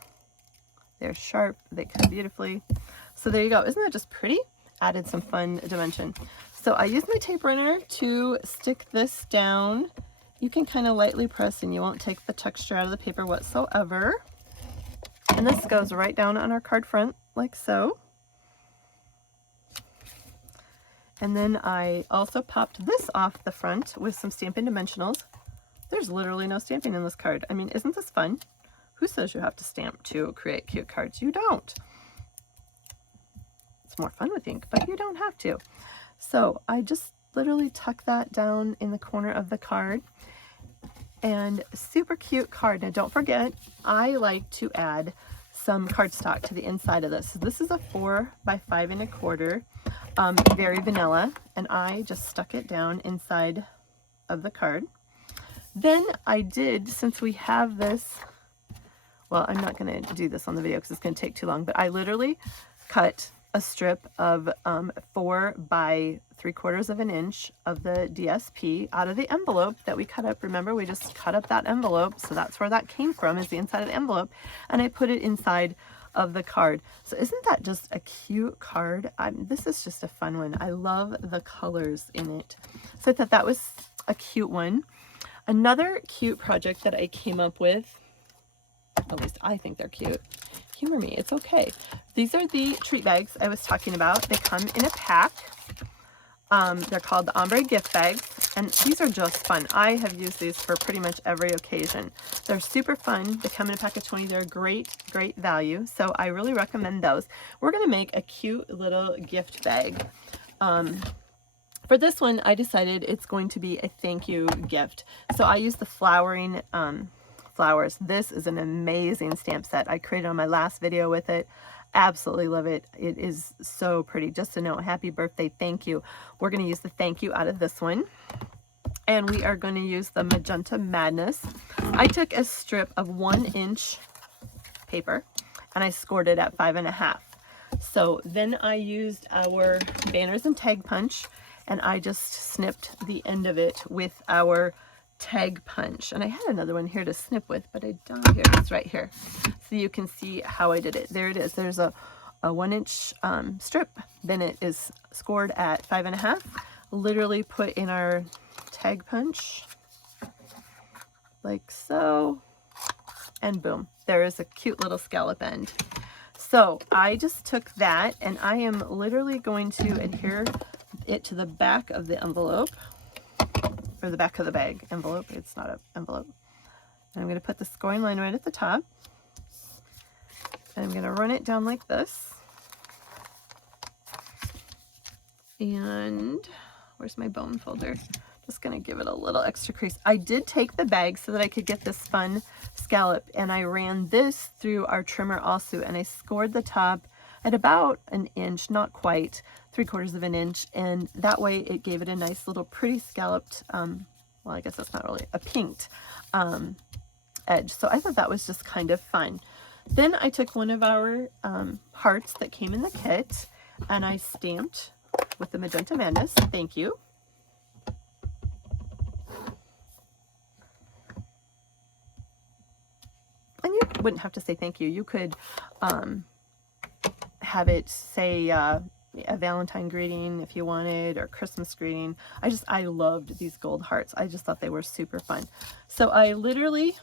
They're sharp, they cut beautifully. So there you go. Isn't that just pretty? Added some fun dimension. So I used my tape runner to stick this down. You can kind of lightly press and you won't take the texture out of the paper whatsoever. And this goes right down on our card front like so. And then I also popped this off the front with some Stampin' dimensionals. There's literally no stamping in this card. I mean, isn't this fun? Who says you have to stamp to create cute cards? You don't. It's more fun with ink, but you don't have to. So I just literally tuck that down in the corner of the card. And super cute card. Now don't forget, I like to add some cardstock to the inside of this. So this is a 4 by 5 1/4. Very vanilla, and I just stuck it down inside of the card. Then I did, since we have this, well, I'm not going to do this on the video because it's going to take too long, but I literally cut a strip of 4 by 3/4 of an inch of the DSP out of the envelope that we cut up. Remember, we just cut up that envelope, so that's where that came from, is the inside of the envelope, and I put it inside of the card. So isn't that just a cute card? This is just a fun one. I love the colors in it. So I thought that was a cute one. Another cute project that I came up with, at least I think they're cute. Humor me, it's okay. These are the treat bags I was talking about. They come in a pack. They're called the Ombre Gift Bags, and these are just fun. I have used these for pretty much every occasion. They're super fun. They come in a pack of 20. They're great value, so I really recommend those. We're going to make a cute little gift bag. For this one, I decided it's going to be a thank you gift. So I used the flowering flowers. This is an amazing stamp set. I created on my last video with it. Absolutely love it. It is so pretty. Just a note, happy birthday, thank you. We're going to use the thank you out of this one. And we are going to use the Magenta Madness. I took a strip of 1-inch paper and I scored it at 5.5. So then I used our banners and tag punch, and I just snipped the end of it with our tag punch. And I had another one here to snip with, but I don't. Here it's right here, so you can see how I did it. There it is. There's a 1-inch strip. Then it is scored at 5.5. Literally put in our tag punch like so, and boom, there is a cute little scallop end. So I just took that and I am literally going to adhere it to the back of the envelope, or the back of the bag. Envelope, it's not an envelope. And I'm going to put the scoring line right at the top, and I'm going to run it down like this. And where's my bone folder? Just going to give it a little extra crease. I did take the bag so that I could get this fun scallop, and I ran this through our trimmer also, and I scored the top at about 1 inch, not quite, 3/4 of an inch, and that way it gave it a nice little pretty scalloped, well, I guess that's not really a pinked edge. So I thought that was just kind of fun. Then I took one of our hearts that came in the kit, and I stamped with the Magenta Madness, thank you. And you wouldn't have to say thank you. You could have it say a Valentine greeting if you wanted, or Christmas greeting. I loved these gold hearts. I just thought they were super fun. So I literally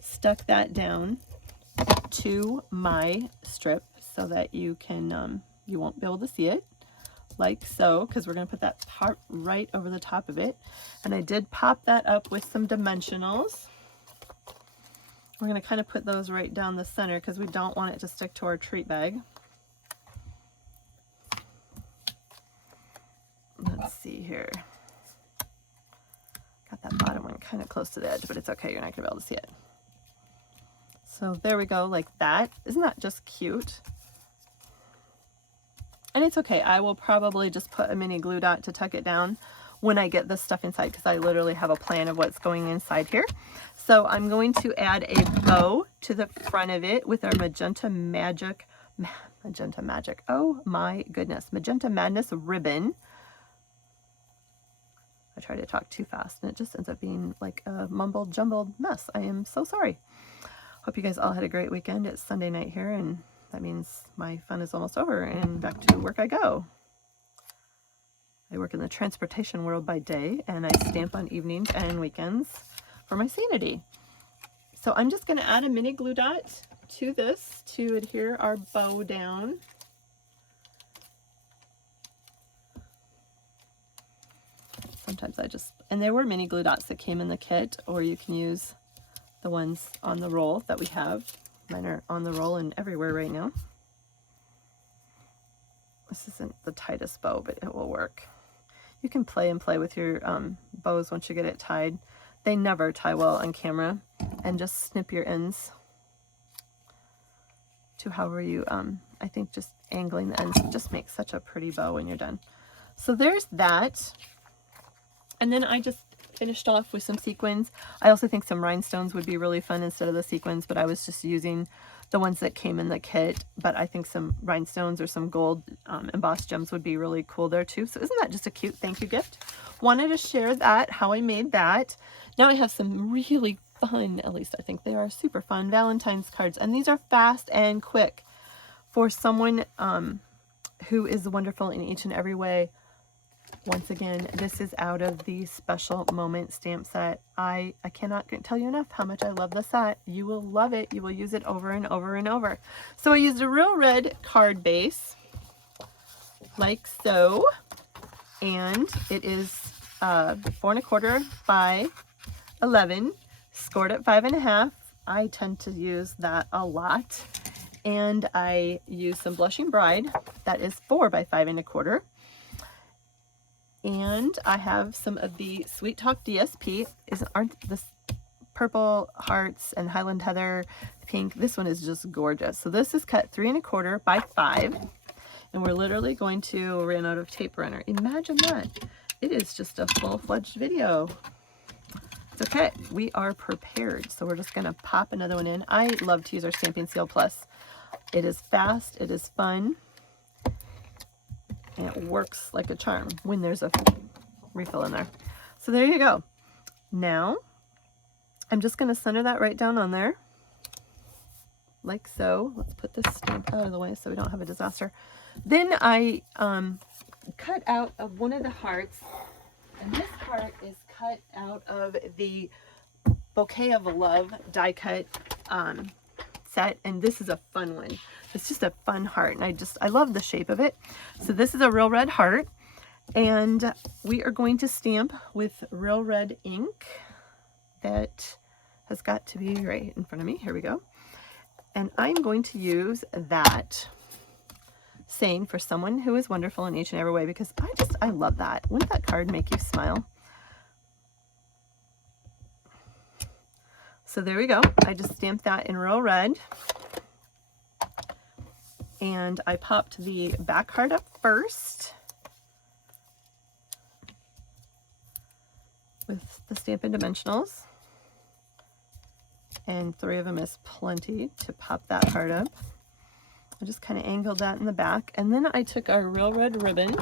stuck that down to my strip so that you can, you won't be able to see it, like so, because we're going to put that part right over the top of it. And I did pop that up with some dimensionals. We're going to kind of put those right down the center because we don't want it to stick to our treat bag. Let's see here. Got that bottom one kind of close to the edge, but it's okay. You're not going to be able to see it. So there we go, like that. Isn't that just cute? And it's okay. I will probably just put a mini glue dot to tuck it down when I get this stuff inside, because I literally have a plan of what's going inside here. So I'm going to add a bow to the front of it with our Magenta Magic, oh my goodness, Magenta Madness ribbon. I try to talk too fast and it just ends up being like a mumbled jumbled mess. I am so sorry. Hope you guys all had a great weekend. It's Sunday night here, and that means my fun is almost over and back to work I go. I work in the transportation world by day, and I stamp on evenings and weekends for my sanity. So I'm just going to add a mini glue dot to this to adhere our bow down. Sometimes I just, and there were mini glue dots that came in the kit, or you can use the ones on the roll that we have. Mine are on the roll and everywhere right now. This isn't the tightest bow, but it will work. You can play and play with your bows once you get it tied. They never tie well on camera, and just snip your ends to however you, I think just angling the ends just makes such a pretty bow when you're done. So there's that. And then I just finished off with some sequins. I also think some rhinestones would be really fun instead of the sequins, but I was just using the ones that came in the kit. But I think some rhinestones or some gold embossed gems would be really cool there too. So isn't that just a cute thank you gift? Wanted to share that, how I made that. Now I have some really fun, at least I think they are super fun, Valentine's cards. And these are fast and quick for someone who is wonderful in each and every way. Once again, this is out of the Special Moment stamp set. I cannot tell you enough how much I love the set. You will love it. You will use it over and over and over. So I used a real red card base, like so, and it is 4 1/4 by 11, scored at 5.5. I tend to use that a lot. And I use some Blushing Bride, that is 4 by 5 1/4. And I have some of the Sweet Talk DSP. Aren't this purple hearts and Highland heather pink. This one is just gorgeous. So this is cut 3 1/4 by 5, and we're literally going to run out of tape runner. Imagine that. It is just a full-fledged video. It's okay, we are prepared. So we're just gonna pop another one in. I love to use our Stampin' Seal Plus. It is fast, it is fun, and it works like a charm when there's a refill in there. So there you go. Now, I'm just gonna center that right down on there, like so. Let's put this stamp out of the way so we don't have a disaster. Then I cut out of one of the hearts, and this heart is cut out of the Bouquet of Love die cut set, and this is a fun one. It's just a fun heart, and I love the shape of it. So this is a real red heart, and we are going to stamp with real red ink that has got to be right in front of me. Here we go. And I'm going to use that saying, for someone who is wonderful in each and every way, because I love that. Wouldn't that card make you smile? So there we go. I just stamped that in real red. And I popped the back card up first with the Stampin' Dimensionals. And 3 of them is plenty to pop that card up. I just kind of angled that in the back. And then I took our real red ribbon.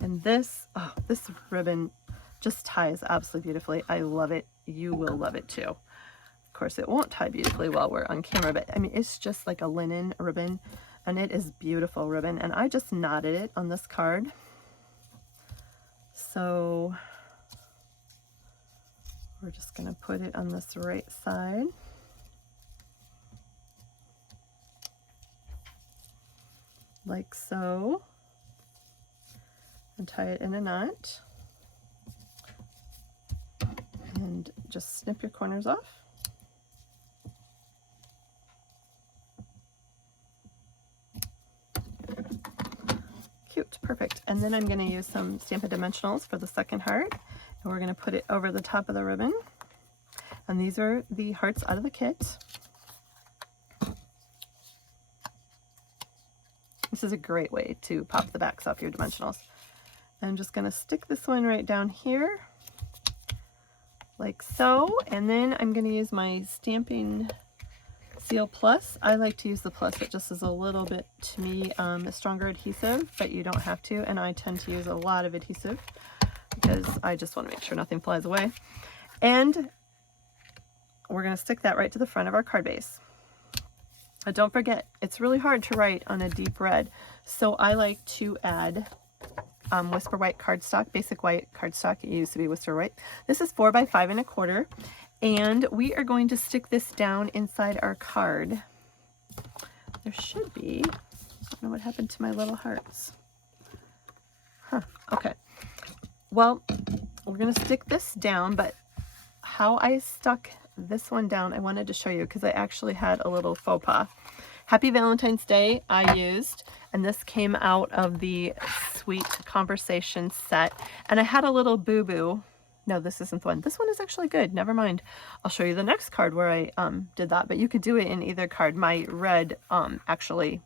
And this ribbon just ties absolutely beautifully. I love it. You will love it too. Of course, it won't tie beautifully while we're on camera, but I mean, it's just like a linen ribbon, and it is beautiful ribbon. And I just knotted it on this card. So we're just going to put it on this right side. Like so. And tie it in a knot. And just snip your corners off. Cute, perfect. And then I'm going to use some Stampin' Dimensionals for the second heart. And we're going to put it over the top of the ribbon. And these are the hearts out of the kit. This is a great way to pop the backs off your dimensionals. I'm just going to stick this one right down here, like so. And then I'm going to use my Stampin' Seal Plus. I like to use the Plus. It just is a little bit, to me, a stronger adhesive, but you don't have to. And I tend to use a lot of adhesive because I just want to make sure nothing flies away. And we're going to stick that right to the front of our card base. But don't forget, it's really hard to write on a deep red, so I like to add Whisper White cardstock, basic white cardstock. It used to be Whisper White. This is 4 by 5 1/4, and we are going to stick this down inside our card. There should be, I don't know what happened to my little hearts. Okay. Well, we're going to stick this down, but how I stuck this one down, I wanted to show you because I actually had a little faux pas. Happy Valentine's Day I used, and this came out of the Sweet Conversation set, and I had a little boo-boo. No, this isn't the one. This one is actually good. Never mind. I'll show you the next card where I did that, but you could do it in either card. My red actually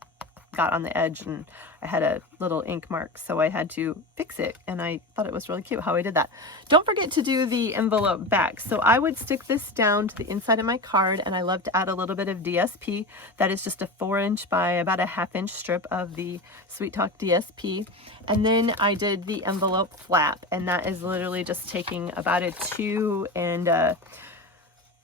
got on the edge and I had a little ink mark, so I had to fix it, and I thought it was really cute how I did that. Don't forget to do the envelope back. So I would stick this down to the inside of my card, and I love to add a little bit of DSP. That is just a 4" by about a 1/2 inch strip of the Sweet Talk DSP. And then I did the envelope flap, and that is literally just taking about a 2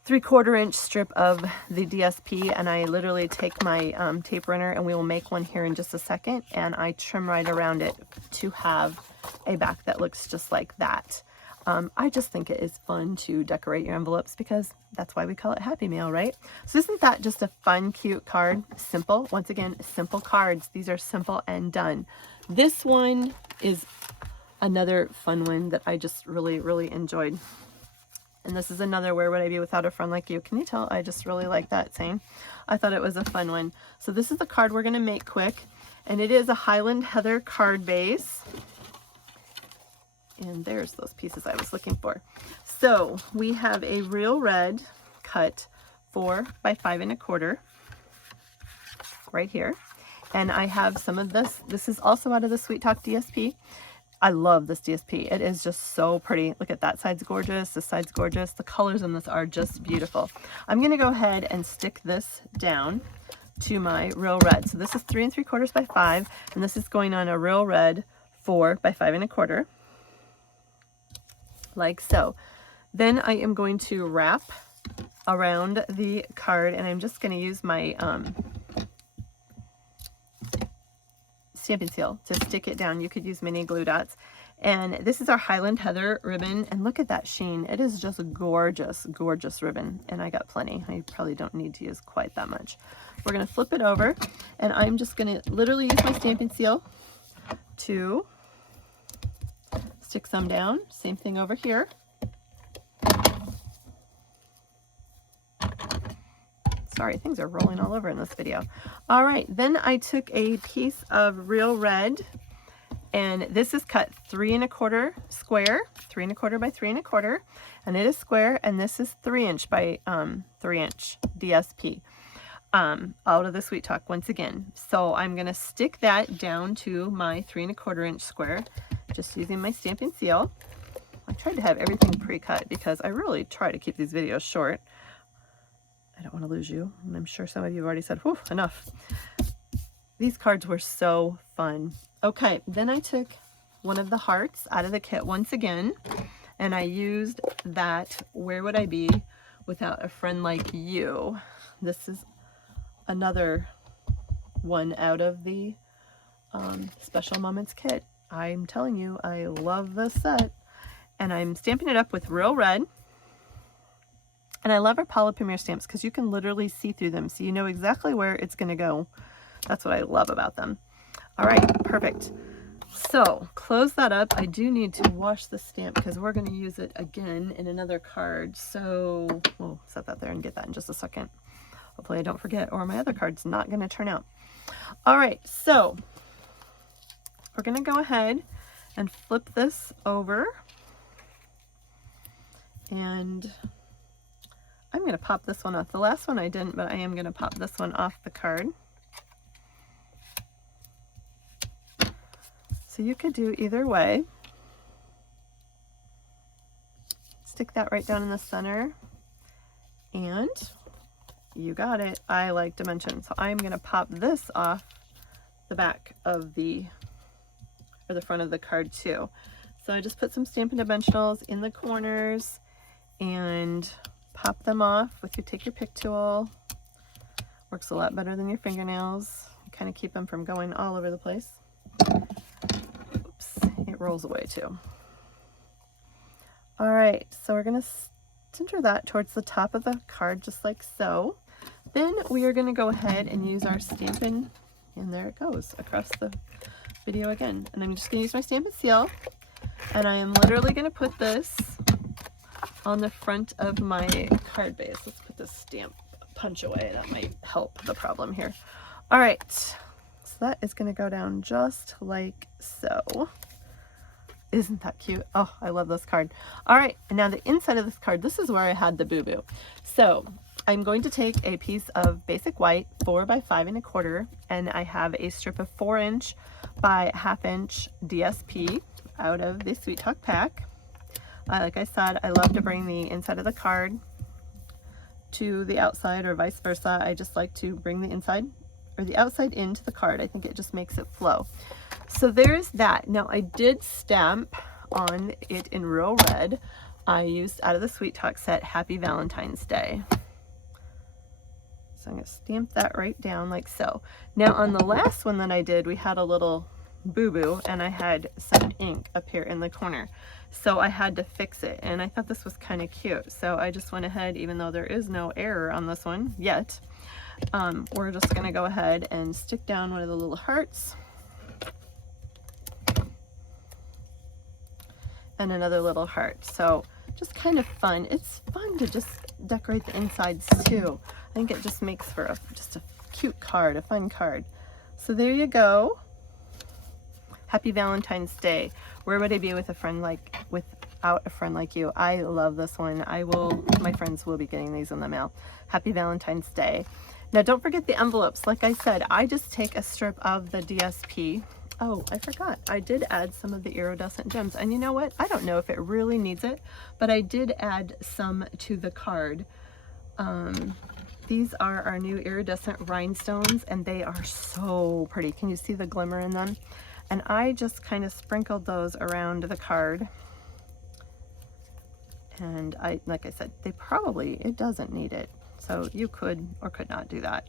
3/4 inch strip of the DSP, and I literally take my tape runner, and we will make one here in just a second, and I trim right around it to have a back that looks just like that. I just think it is fun to decorate your envelopes because that's why we call it Happy Mail, right? So isn't that just a fun, cute card? Simple. Once again, simple cards. These are simple and done. This one is another fun one that I just really, really enjoyed. And this is another Where Would I Be Without a Friend Like You. Can you tell I just really like that saying? I thought it was a fun one. So this is the card we're going to make quick. And it is a Highland Heather card base. And there's those pieces I was looking for. So we have a real red cut 4 by 5 1/4 right here. And I have some of this. This is also out of the Sweet Talk DSP. I love this DSP. It is just so pretty. Look at that side's gorgeous. This side's gorgeous. The colors in this are just beautiful. I'm going to go ahead and stick this down to my real red. So this is 3 3/4 by 5, and this is going on a real red 4 by 5 1/4, like so. Then I am going to wrap around the card, and I'm just going to use my Stampin' Seal to stick it down. You could use mini glue dots. And this is our Highland Heather ribbon, and look at that sheen. It is just a gorgeous, gorgeous ribbon, and I got plenty. I probably don't need to use quite that much. We're going to flip it over, and I'm just going to literally use my Stampin' Seal to stick some down. Same thing over here. Sorry, things are rolling all over in this video. All right, then I took a piece of real red, and this is cut 3 1/4 square, 3 1/4 by 3 1/4, and it is square, and this is 3 inch by 3 inch DSP out of the Sweet Talk once again. So I'm gonna stick that down to my 3 1/4 inch square, just using my Stampin' Seal. I tried to have everything pre-cut because I really try to keep these videos short. I don't want to lose you, and I'm sure some of you have already said, whew, enough. These cards were so fun. Okay, then I took one of the hearts out of the kit once again, and I used that Where Would I Be Without a Friend Like You. This is another one out of the Special Moments kit. I'm telling you, I love this set, and I'm stamping it up with real red. And I love our Paula Premier stamps because you can literally see through them, so you know exactly where it's going to go. That's what I love about them. All right, perfect. So close that up. I do need to wash the stamp because we're going to use it again in another card. So we'll set that there and get that in just a second. Hopefully I don't forget, or my other card's not going to turn out. All right, so we're going to go ahead and flip this over, and I'm going to pop this one off. The last one I didn't, but I am going to pop this one off the card. So you could do either way. Stick that right down in the center, and you got it. I like dimension, so I'm going to pop this off the back of the, or the front of the card too. So I just put some Stampin' Dimensionals in the corners and pop them off with take your pick tool. Works a lot better than your fingernails. You kind of keep them from going all over the place. Oops, it rolls away too. All right, so we're gonna center that towards the top of the card just like so. Then we are gonna go ahead and use our Stampin', and there it goes across the video again. And I'm just gonna use my Stampin' Seal, and I am literally gonna put this on the front of my card base. Let's put this stamp punch away. That might help the problem here. All right, so that is going to go down just like so. Isn't that cute? Oh, I love this card. All right, and now the inside of this card, this is where I had the boo-boo. So I'm going to take a piece of basic white 4 by 5 1/4, and I have a strip of 4 inch by 1/2 inch DSP out of the Sweet Talk pack. Like I said, I love to bring the inside of the card to the outside or vice versa. I just like to bring the inside or the outside into the card. I think it just makes it flow. So there's that. Now I did stamp on it in real red. I used out of the Sweet Talk set Happy Valentine's Day. So I'm going to stamp that right down like so. Now on the last one that I did, we had a little boo-boo, and I had some ink up here in the corner. So I had to fix it, and I thought this was kind of cute. So I just went ahead, even though there is no error on this one yet, we're just going to go ahead and stick down one of the little hearts. And another little heart. So just kind of fun. It's fun to just decorate the insides too. I think it just makes for just a cute card, a fun card. So there you go. Happy Valentine's Day. Where would I be with a friend like Out a Friend Like You. I love this one. My friends will be getting these in the mail. Happy Valentine's Day. Now don't forget the envelopes. Like I said, I just take a strip of the DSP. Oh, I forgot. I did add some of the Iridescent Gems. And you know what? I don't know if it really needs it, but I did add some to the card. These are our new iridescent rhinestones, and they are so pretty. Can you see the glimmer in them? And I just kind of sprinkled those around the card. And like I said, it doesn't need it. So you could or could not do that.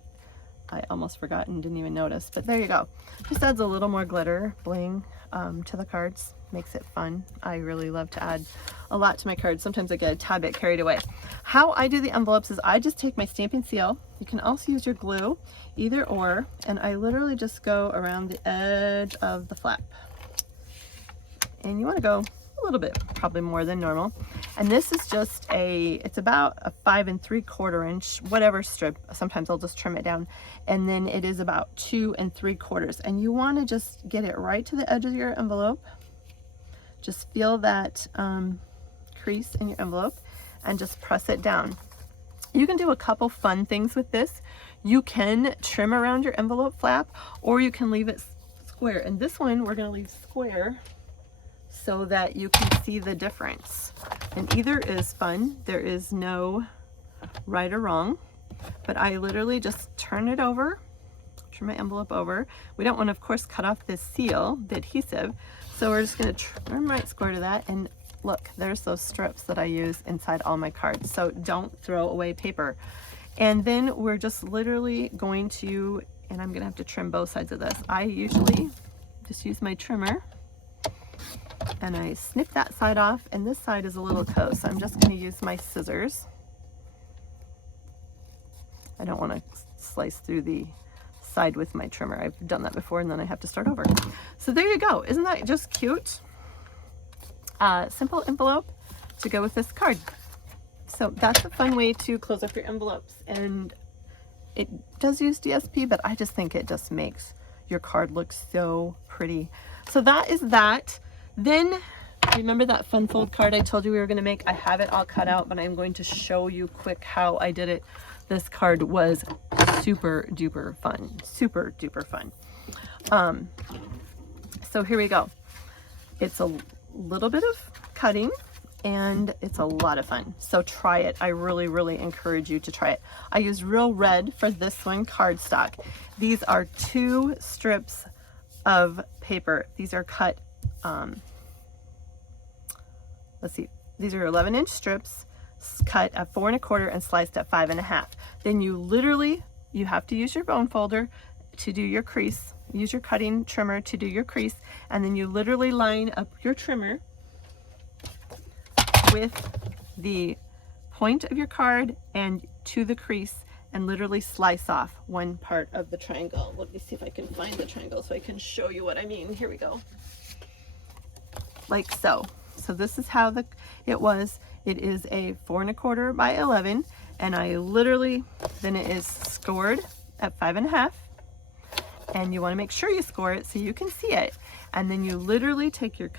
I almost forgot and didn't even notice, but there you go. Just adds a little more glitter bling to the cards. Makes it fun. I really love to add a lot to my cards. Sometimes I get a tad bit carried away. How I do the envelopes is I just take my Stampin' Seal. You can also use your glue, either or, and I literally just go around the edge of the flap. And you want to go a little bit, probably more than normal. And this is just it's about a 5 3/4 inch, whatever strip. Sometimes I'll just trim it down. And then it is about 2 3/4. And you want to just get it right to the edge of your envelope. Just feel that crease in your envelope and just press it down. You can do a couple fun things with this. You can trim around your envelope flap, or you can leave it square. And this one we're going to leave square so that you can see the difference. And either is fun. There is no right or wrong, but I literally just turn it over, turn my envelope over. We don't want to, of course, cut off this seal, the adhesive, so we're just going to turn right square to that. And look, there's those strips that I use inside all my cards. So don't throw away paper. And then we're just literally going to, and I'm going to have to trim both sides of this. I usually just use my trimmer and I snip that side off, and this side is a little close, so I'm just going to use my scissors. I don't want to slice through the side with my trimmer. I've done that before and then I have to start over. So there you go. Isn't that just cute? Simple envelope to go with this card. So that's a fun way to close up your envelopes, and it does use DSP, but I just think it just makes your card look so pretty. So that is that. Then remember that fun fold card I told you we were going to make? I have it all cut out, but I'm going to show you quick how I did it. This card was super duper fun. Super duper fun. So here we go. It's a little bit of cutting and it's a lot of fun. So try it. I really, really encourage you to try it. I used Real Red for this one, cardstock. These are 2 strips of paper. These are cut, let's see, these are 11-inch strips cut at 4 1/4 and sliced at 5 1/2. Then you have to use your bone folder to do your crease. Use your cutting trimmer to do your crease, and then you literally line up your trimmer with the point of your card and to the crease, and literally slice off one part of the triangle. Let me see if I can find the triangle so I can show you what I mean. Here we go. Like so. So this is how it was. It is a 4 1/4 by 11, and I literally, then it is scored at 5 1/2, and you want to make sure you score it so you can see it. And then you literally take your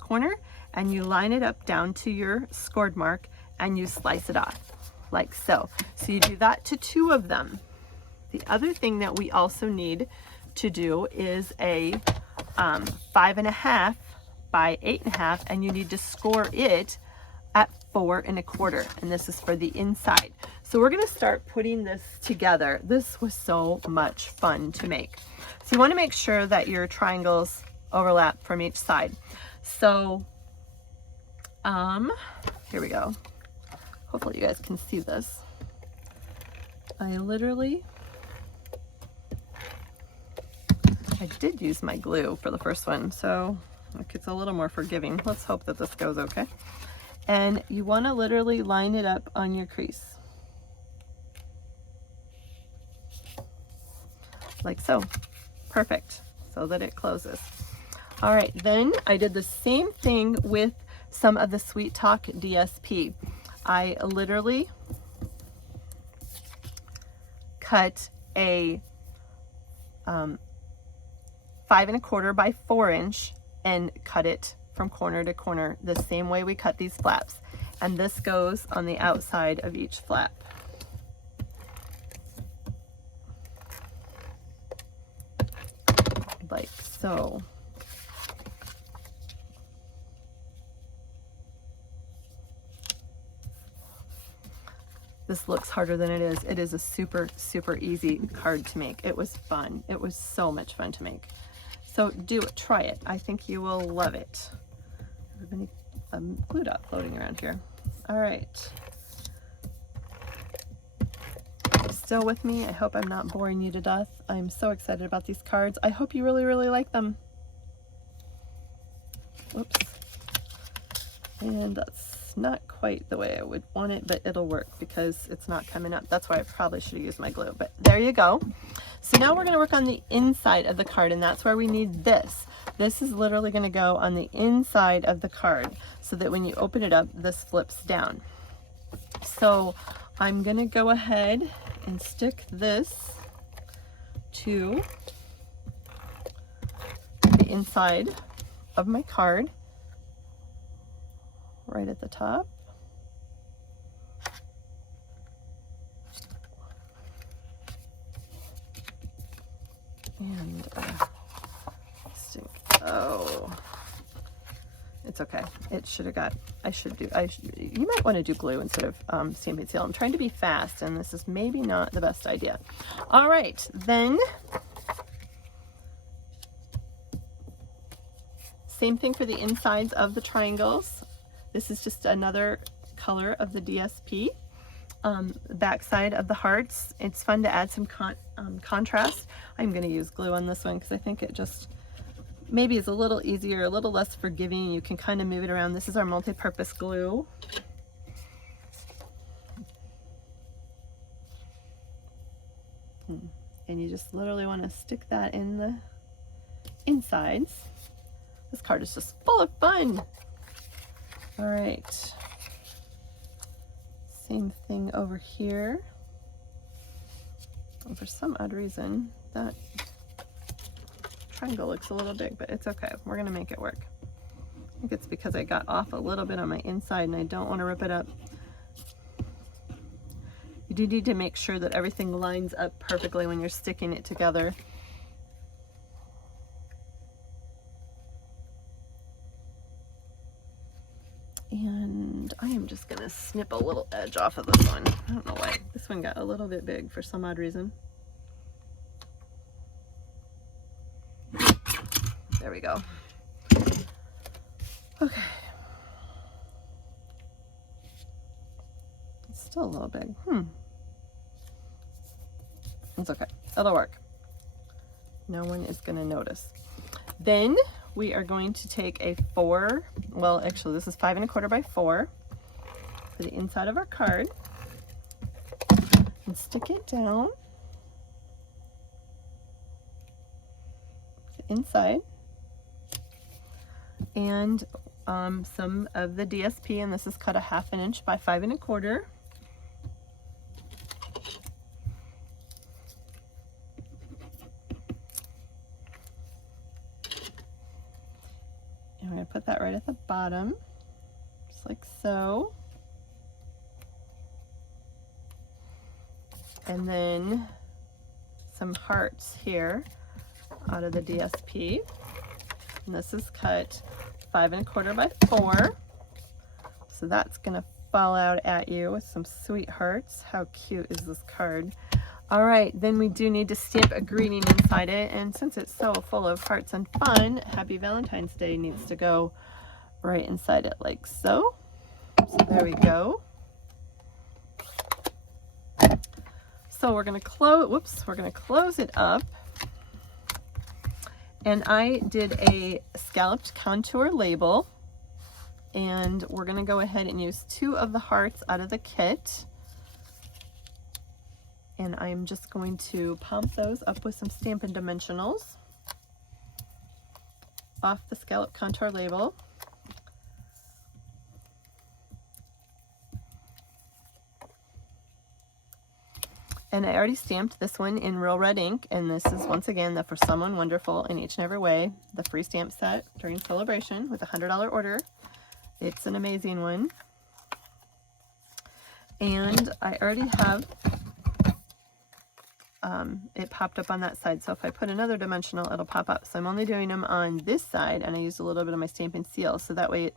corner and you line it up down to your scored mark and you slice it off like so. So you do that to 2 of them. The other thing that we also need to do is a 5 1/2 by 8 1/2, and you need to score it at 4 1/4, and this is for the inside. So we're going to start putting this together. This was so much fun to make. So you want to make sure that your triangles overlap from each side. So here we go. Hopefully you guys can see this. I did use my glue for the first one, so it's a little more forgiving. Let's hope that this goes okay. And you want to literally line it up on your crease. Like so. Perfect. So that it closes. All right, then I did the same thing with some of the Sweet Talk DSP. I literally cut a 5 1/4 by 4 inch and cut it from corner to corner the same way we cut these flaps. And this goes on the outside of each flap. Like so. This looks harder than it is. It is a super, super easy card to make. It was fun. It was so much fun to make. So do it, try it. I think you will love it. Everybody, glue dot floating around here. All right. Still with me? I hope I'm not boring you to death. I'm so excited about these cards. I hope you really, really like them. Whoops. And that's not quite the way I would want it, but it'll work because it's not coming up. That's why I probably should have used my glue, but there you go. So now we're going to work on the inside of the card, and that's where we need this. This is literally going to go on the inside of the card so that when you open it up, this flips down. So I'm going to go ahead and stick this to the inside of my card, right at the top. And stick, oh, it's okay. It should have got, you might want to do glue instead of Stampin' Seal. I'm trying to be fast and this is maybe not the best idea. All right, then same thing for the insides of the triangles. This is just another color of the DSP. Back side of the hearts. It's fun to add some contrast. I'm going to use glue on this one because I think it just maybe is a little easier, a little less forgiving. You can kind of move it around. This is our multi-purpose glue. And you just literally want to stick that in the insides. This card is just full of fun. All right. Same thing over here. And for some odd reason, that triangle looks a little big, but it's okay. We're gonna make it work. I think it's because I got off a little bit on my inside and I don't want to rip it up. You do need to make sure that everything lines up perfectly when you're sticking it together. And I am just gonna snip a little edge off of this one. I don't know why. This one got a little bit big for some odd reason. There we go. Okay. It's still a little big. It's okay. It'll work. No one is gonna notice. Then we are going to take a 4, well actually this is 5 1/4 by 4 for the inside of our card and stick it down the inside, and some of the DSP, and this is cut a 1/2 inch by 5 1/4. And we're going to put that right at the bottom, just like so. And then some hearts here out of the DSP. And this is cut 5 1/4 by 4. So that's going to fall out at you with some sweet hearts. How cute is this card? All right, then we do need to stamp a greeting inside it, and since it's so full of hearts and fun, Happy Valentine's Day needs to go right inside it like so. So there we go. So we're gonna close it up. And I did a scalloped contour label, and we're gonna go ahead and use 2 of the hearts out of the kit. And I'm just going to pump those up with some Stampin' Dimensionals off the scallop contour label. And I already stamped this one in real red ink, and this is once again the For Someone Wonderful in Each and Every Way, the free stamp set during Sale-a-bration with a $100 order. It's an amazing one. And I already have it popped up on that side, so if I put another dimensional, it'll pop up. So I'm only doing them on this side, and I used a little bit of my Stampin' Seal, so that way it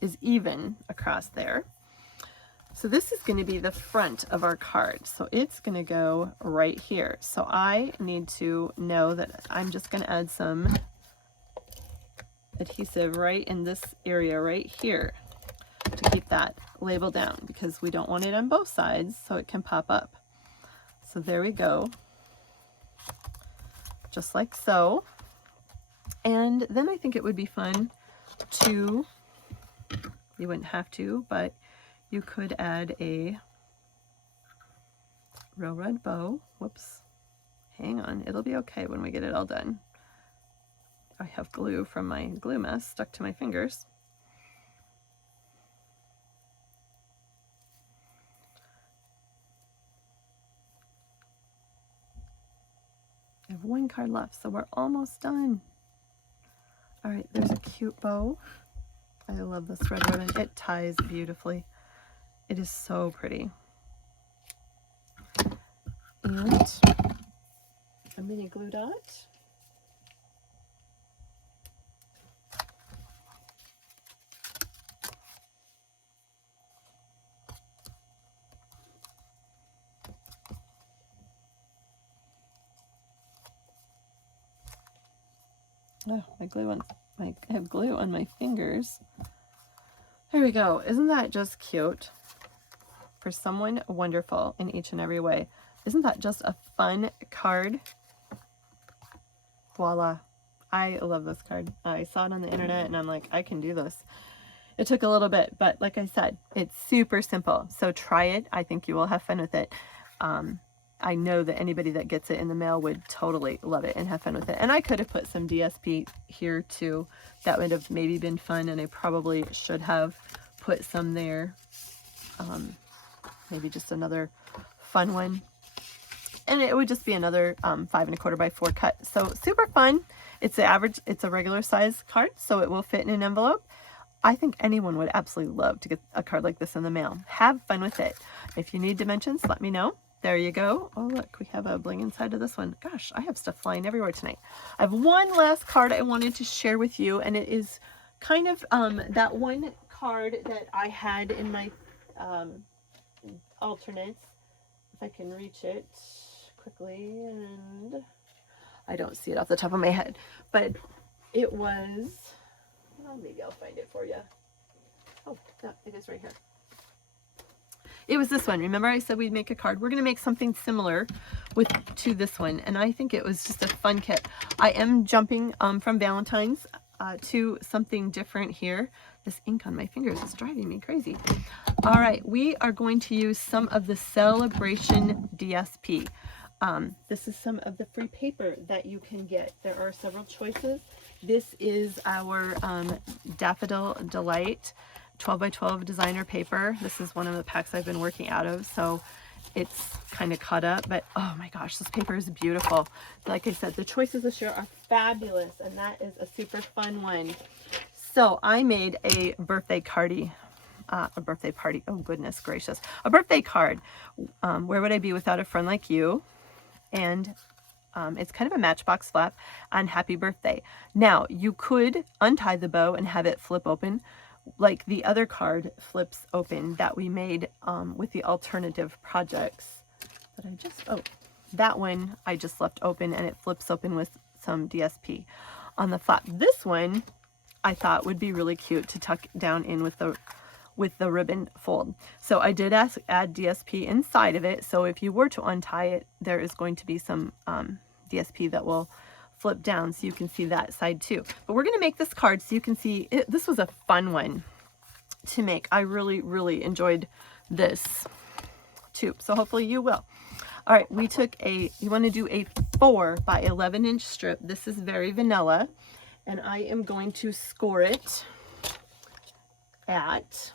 is even across there. So this is going to be the front of our card, so it's going to go right here. So I need to know that I'm just going to add some adhesive right in this area right here to keep that label down, because we don't want it on both sides so it can pop up. So there we go, just like so. And then I think it would be fun to, you wouldn't have to, but you could add a real red bow. Whoops, hang on, it'll be okay when we get it all done. I have glue from my glue mess stuck to my fingers. I have one card left, so we're almost done. All right, there's a cute bow. I love this red ribbon. It ties beautifully. It is so pretty. And a mini glue dot. Oh, I have glue on my fingers. There we go. Isn't that just cute? For Someone Wonderful in Each and Every Way. Isn't that just a fun card? Voila. I love this card. I saw it on the internet and I'm like, I can do this. It took a little bit, but like I said, it's super simple. So try it. I think you will have fun with it. I know that anybody that gets it in the mail would totally love it and have fun with it. And I could have put some DSP here too. That would have maybe been fun, and I probably should have put some there. Maybe just another fun one. And it would just be another 5 1/4 by 4 cut. So super fun. It's a regular size card, so it will fit in an envelope. I think anyone would absolutely love to get a card like this in the mail. Have fun with it. If you need dimensions, let me know. There you go. Oh, look, we have a bling inside of this one. Gosh, I have stuff flying everywhere tonight. I have one last card I wanted to share with you, and it is kind of that one card that I had in my alternates. If I can reach it quickly, and I don't see it off the top of my head, but it was, well, maybe I'll find it for you. Oh, no, it is right here. It was this one. Remember I said we'd make a card? We're going to make something similar to this one, and I think it was just a fun kit. I am jumping from Valentines to something different here. This ink on my fingers is driving me crazy. All right, we are going to use some of the Sale-a-bration DSP. This is some of the free paper that you can get. There are several choices. This is our Daffodil Delight 12 by 12 designer paper. This is one of the packs I've been working out of, so it's kind of cut up, but oh my gosh, this paper is beautiful. Like I said, the choices this year are fabulous, and that is a super fun one. So I made a birthday card. Oh goodness gracious, a birthday card. Where would I be without a friend like you? And it's kind of a matchbox flap on happy birthday. Now you could untie the bow and have it flip open like the other card flips open that we made with the alternative projects. But that one I just left open, and it flips open with some DSP on the flap. This one I thought would be really cute to tuck down in with the ribbon fold. So I did add DSP inside of it, so if you were to untie it, there is going to be some DSP that will flip down so you can see that side too. But we're going to make this card so you can see it. This was a fun one to make. I really enjoyed this too, so hopefully you will. All right, we took you want to do a 4 by 11 inch strip. This is very vanilla, and I am going to score it at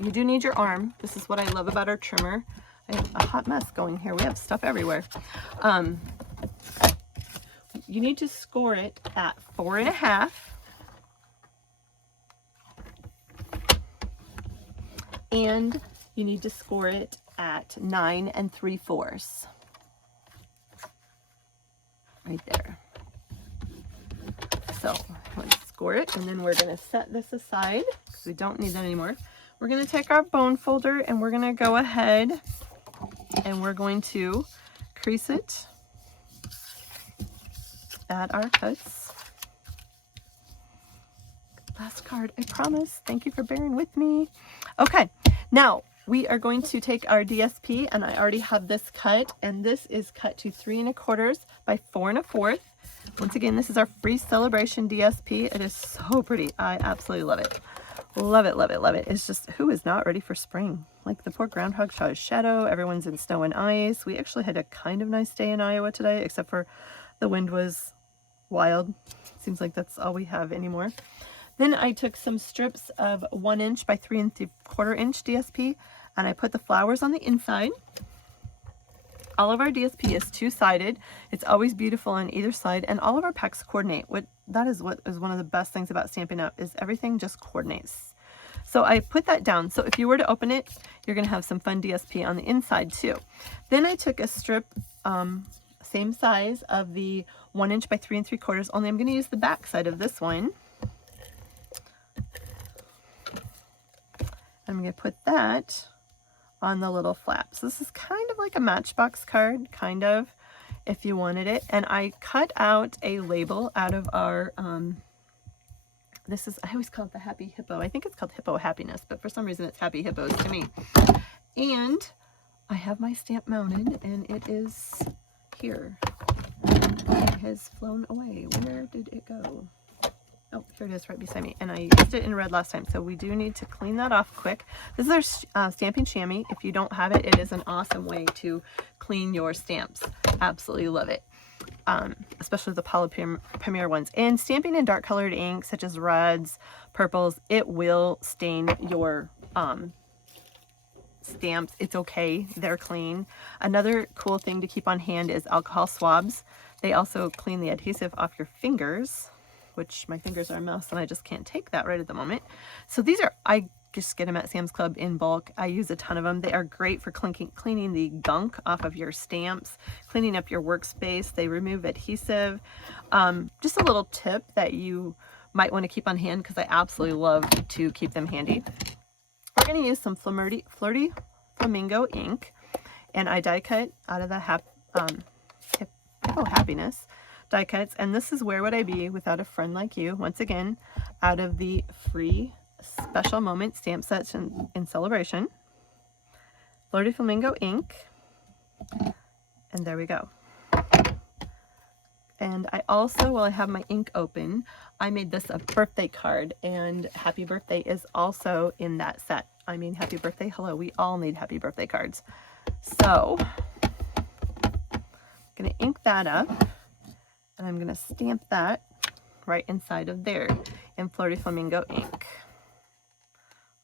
you do need your arm. This is what I love about our trimmer. I have a hot mess going here. We have stuff everywhere. You need to score it at 4.5. And you need to score it at 9 3/4. Right there. So let's score it, and then we're going to set this aside because we don't need that anymore. We're going to take our bone folder and we're going to go ahead and we're going to crease it at our cuts. Last card, I promise. Thank you for bearing with me. Okay, now we are going to take our DSP, and I already have this cut, and this is cut to 3 1/4 by 4 1/4. Once again, this is our free Sale-a-bration DSP. It is so pretty. I absolutely love it. Love it, love it, love it. It's just, who is not ready for spring? Like the poor groundhog saw his shadow. Everyone's in snow and ice. We actually had a kind of nice day in Iowa today, except for the wind was wild. Seems like that's all we have anymore. Then I took some strips of 1 inch by 3 3/4 inch DSP, and I put the flowers on the inside. All of our DSP is two-sided. It's always beautiful on either side, and all of our packs coordinate. That is what is one of the best things about Stampin' Up! Is everything just coordinates. So I put that down. So if you were to open it, you're going to have some fun DSP on the inside too. Then I took a strip, same size, of the 1 inch by 3 3/4, only I'm going to use the back side of this one. I'm going to put that on the little flap. So this is kind of like a Matchbox card, kind of, if you wanted it. And I cut out a label out of our, this is, I always call it the Happy Hippo. I think it's called Hippo Happiness, but for some reason it's Happy Hippos to me. And I have my stamp mounted, and it is here. It has flown away. Where did it go? Oh, here it is right beside me. And I used it in red last time, so we do need to clean that off quick. This is our stamping chamois. If you don't have it, it is an awesome way to clean your stamps. Absolutely love it. Especially the Premier ones. And stamping in dark colored ink, such as reds, purples, it will stain your stamps. It's okay. They're clean. Another cool thing to keep on hand is alcohol swabs. They also clean the adhesive off your fingers, which my fingers are a mess and I just can't take that right at the moment. So these are, I just get them at Sam's Club in bulk. I use a ton of them. They are great for cleaning the gunk off of your stamps, cleaning up your workspace. They remove adhesive. Just a little tip that you might want to keep on hand, because I absolutely love to keep them handy. We're going to use some Flirty Flamingo ink, and I die cut out of the Hippo Happiness die cuts, and this is Where Would I Be Without a Friend Like You, once again out of the free Special Moment stamp sets in Sale-a-bration. Flirty Flamingo ink, and there we go. And I also, while I have my ink open, I made this a birthday card, and happy birthday is also in that set. I mean, happy birthday, hello, we all need happy birthday cards. So I'm going to ink that up, and I'm going to stamp that right inside of there in Flirty Flamingo ink.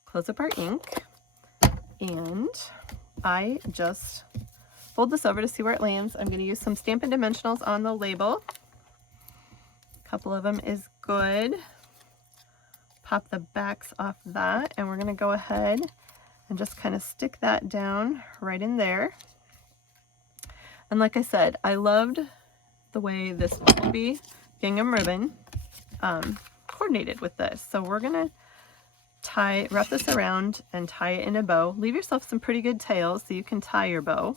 Close up our ink, and I just fold this over to see where it lands. I'm going to use some Stampin' Dimensionals on the label. A couple of them is good. Pop the backs off that, and we're going to go ahead and just kind of stick that down right in there. And like I said, I loved the way this Bumblebee gingham ribbon coordinated with this. So we're going to wrap this around and tie it in a bow. Leave yourself some pretty good tails so you can tie your bow.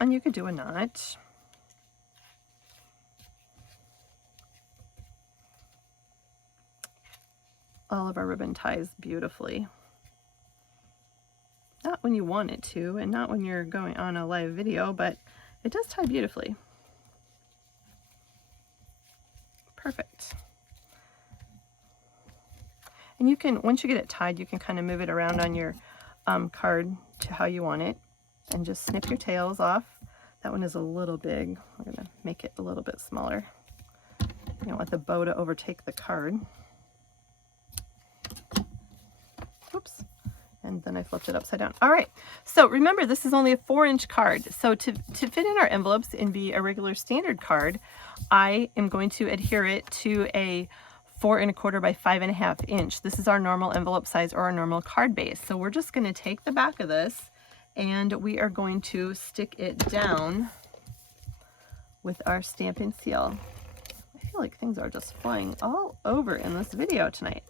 And you could do a knot. All of our ribbon ties beautifully. Not when you want it to, and not when you're going on a live video, but it does tie beautifully. Perfect. And you can, once you get it tied, you can kind of move it around on your card to how you want it, and just snip your tails off That one is a little big. We're gonna make it a little bit smaller. You don't want the bow to overtake the card. Oops. And then I flipped it upside down. All right, so remember, this is only a 4-inch card. So to fit in our envelopes and be a regular standard card, I am going to adhere it to a 4 1/4 by 5 1/2 inch. This is our normal envelope size or our normal card base. So we're just going to take the back of this and we are going to stick it down with our Stampin' seal. I feel like things are just flying all over in this video tonight.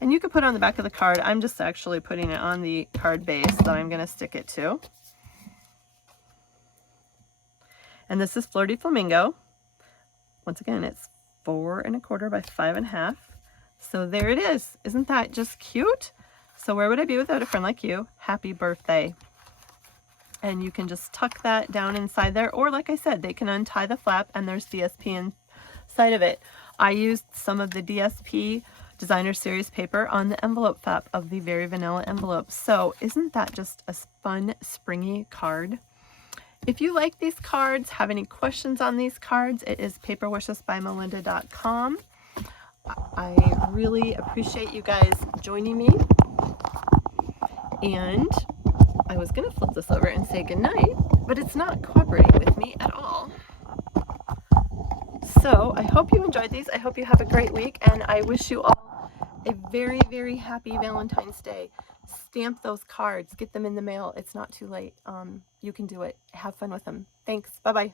And you could put it on the back of the card. I'm just actually putting it on the card base that I'm going to stick it to. And this is Flirty Flamingo. Once again, it's 4 1/4 by 5 1/2. So there it is. Isn't that just cute? So where would I be without a friend like you? Happy birthday. And you can just tuck that down inside there. Or like I said, they can untie the flap and there's DSP inside of it. I used some of the DSP Designer Series paper on the envelope flap of the Very Vanilla envelope. So isn't that just a fun, springy card? If you like these cards, have any questions on these cards, it is paperwishesbymelinda.com. I really appreciate you guys joining me. And I was going to flip this over and say goodnight, but it's not cooperating with me at all. So I hope you enjoyed these. I hope you have a great week, and I wish you all a very, very happy Valentine's Day. Stamp those cards. Get them in the mail. It's not too late. You can do it. Have fun with them. Thanks. Bye-bye.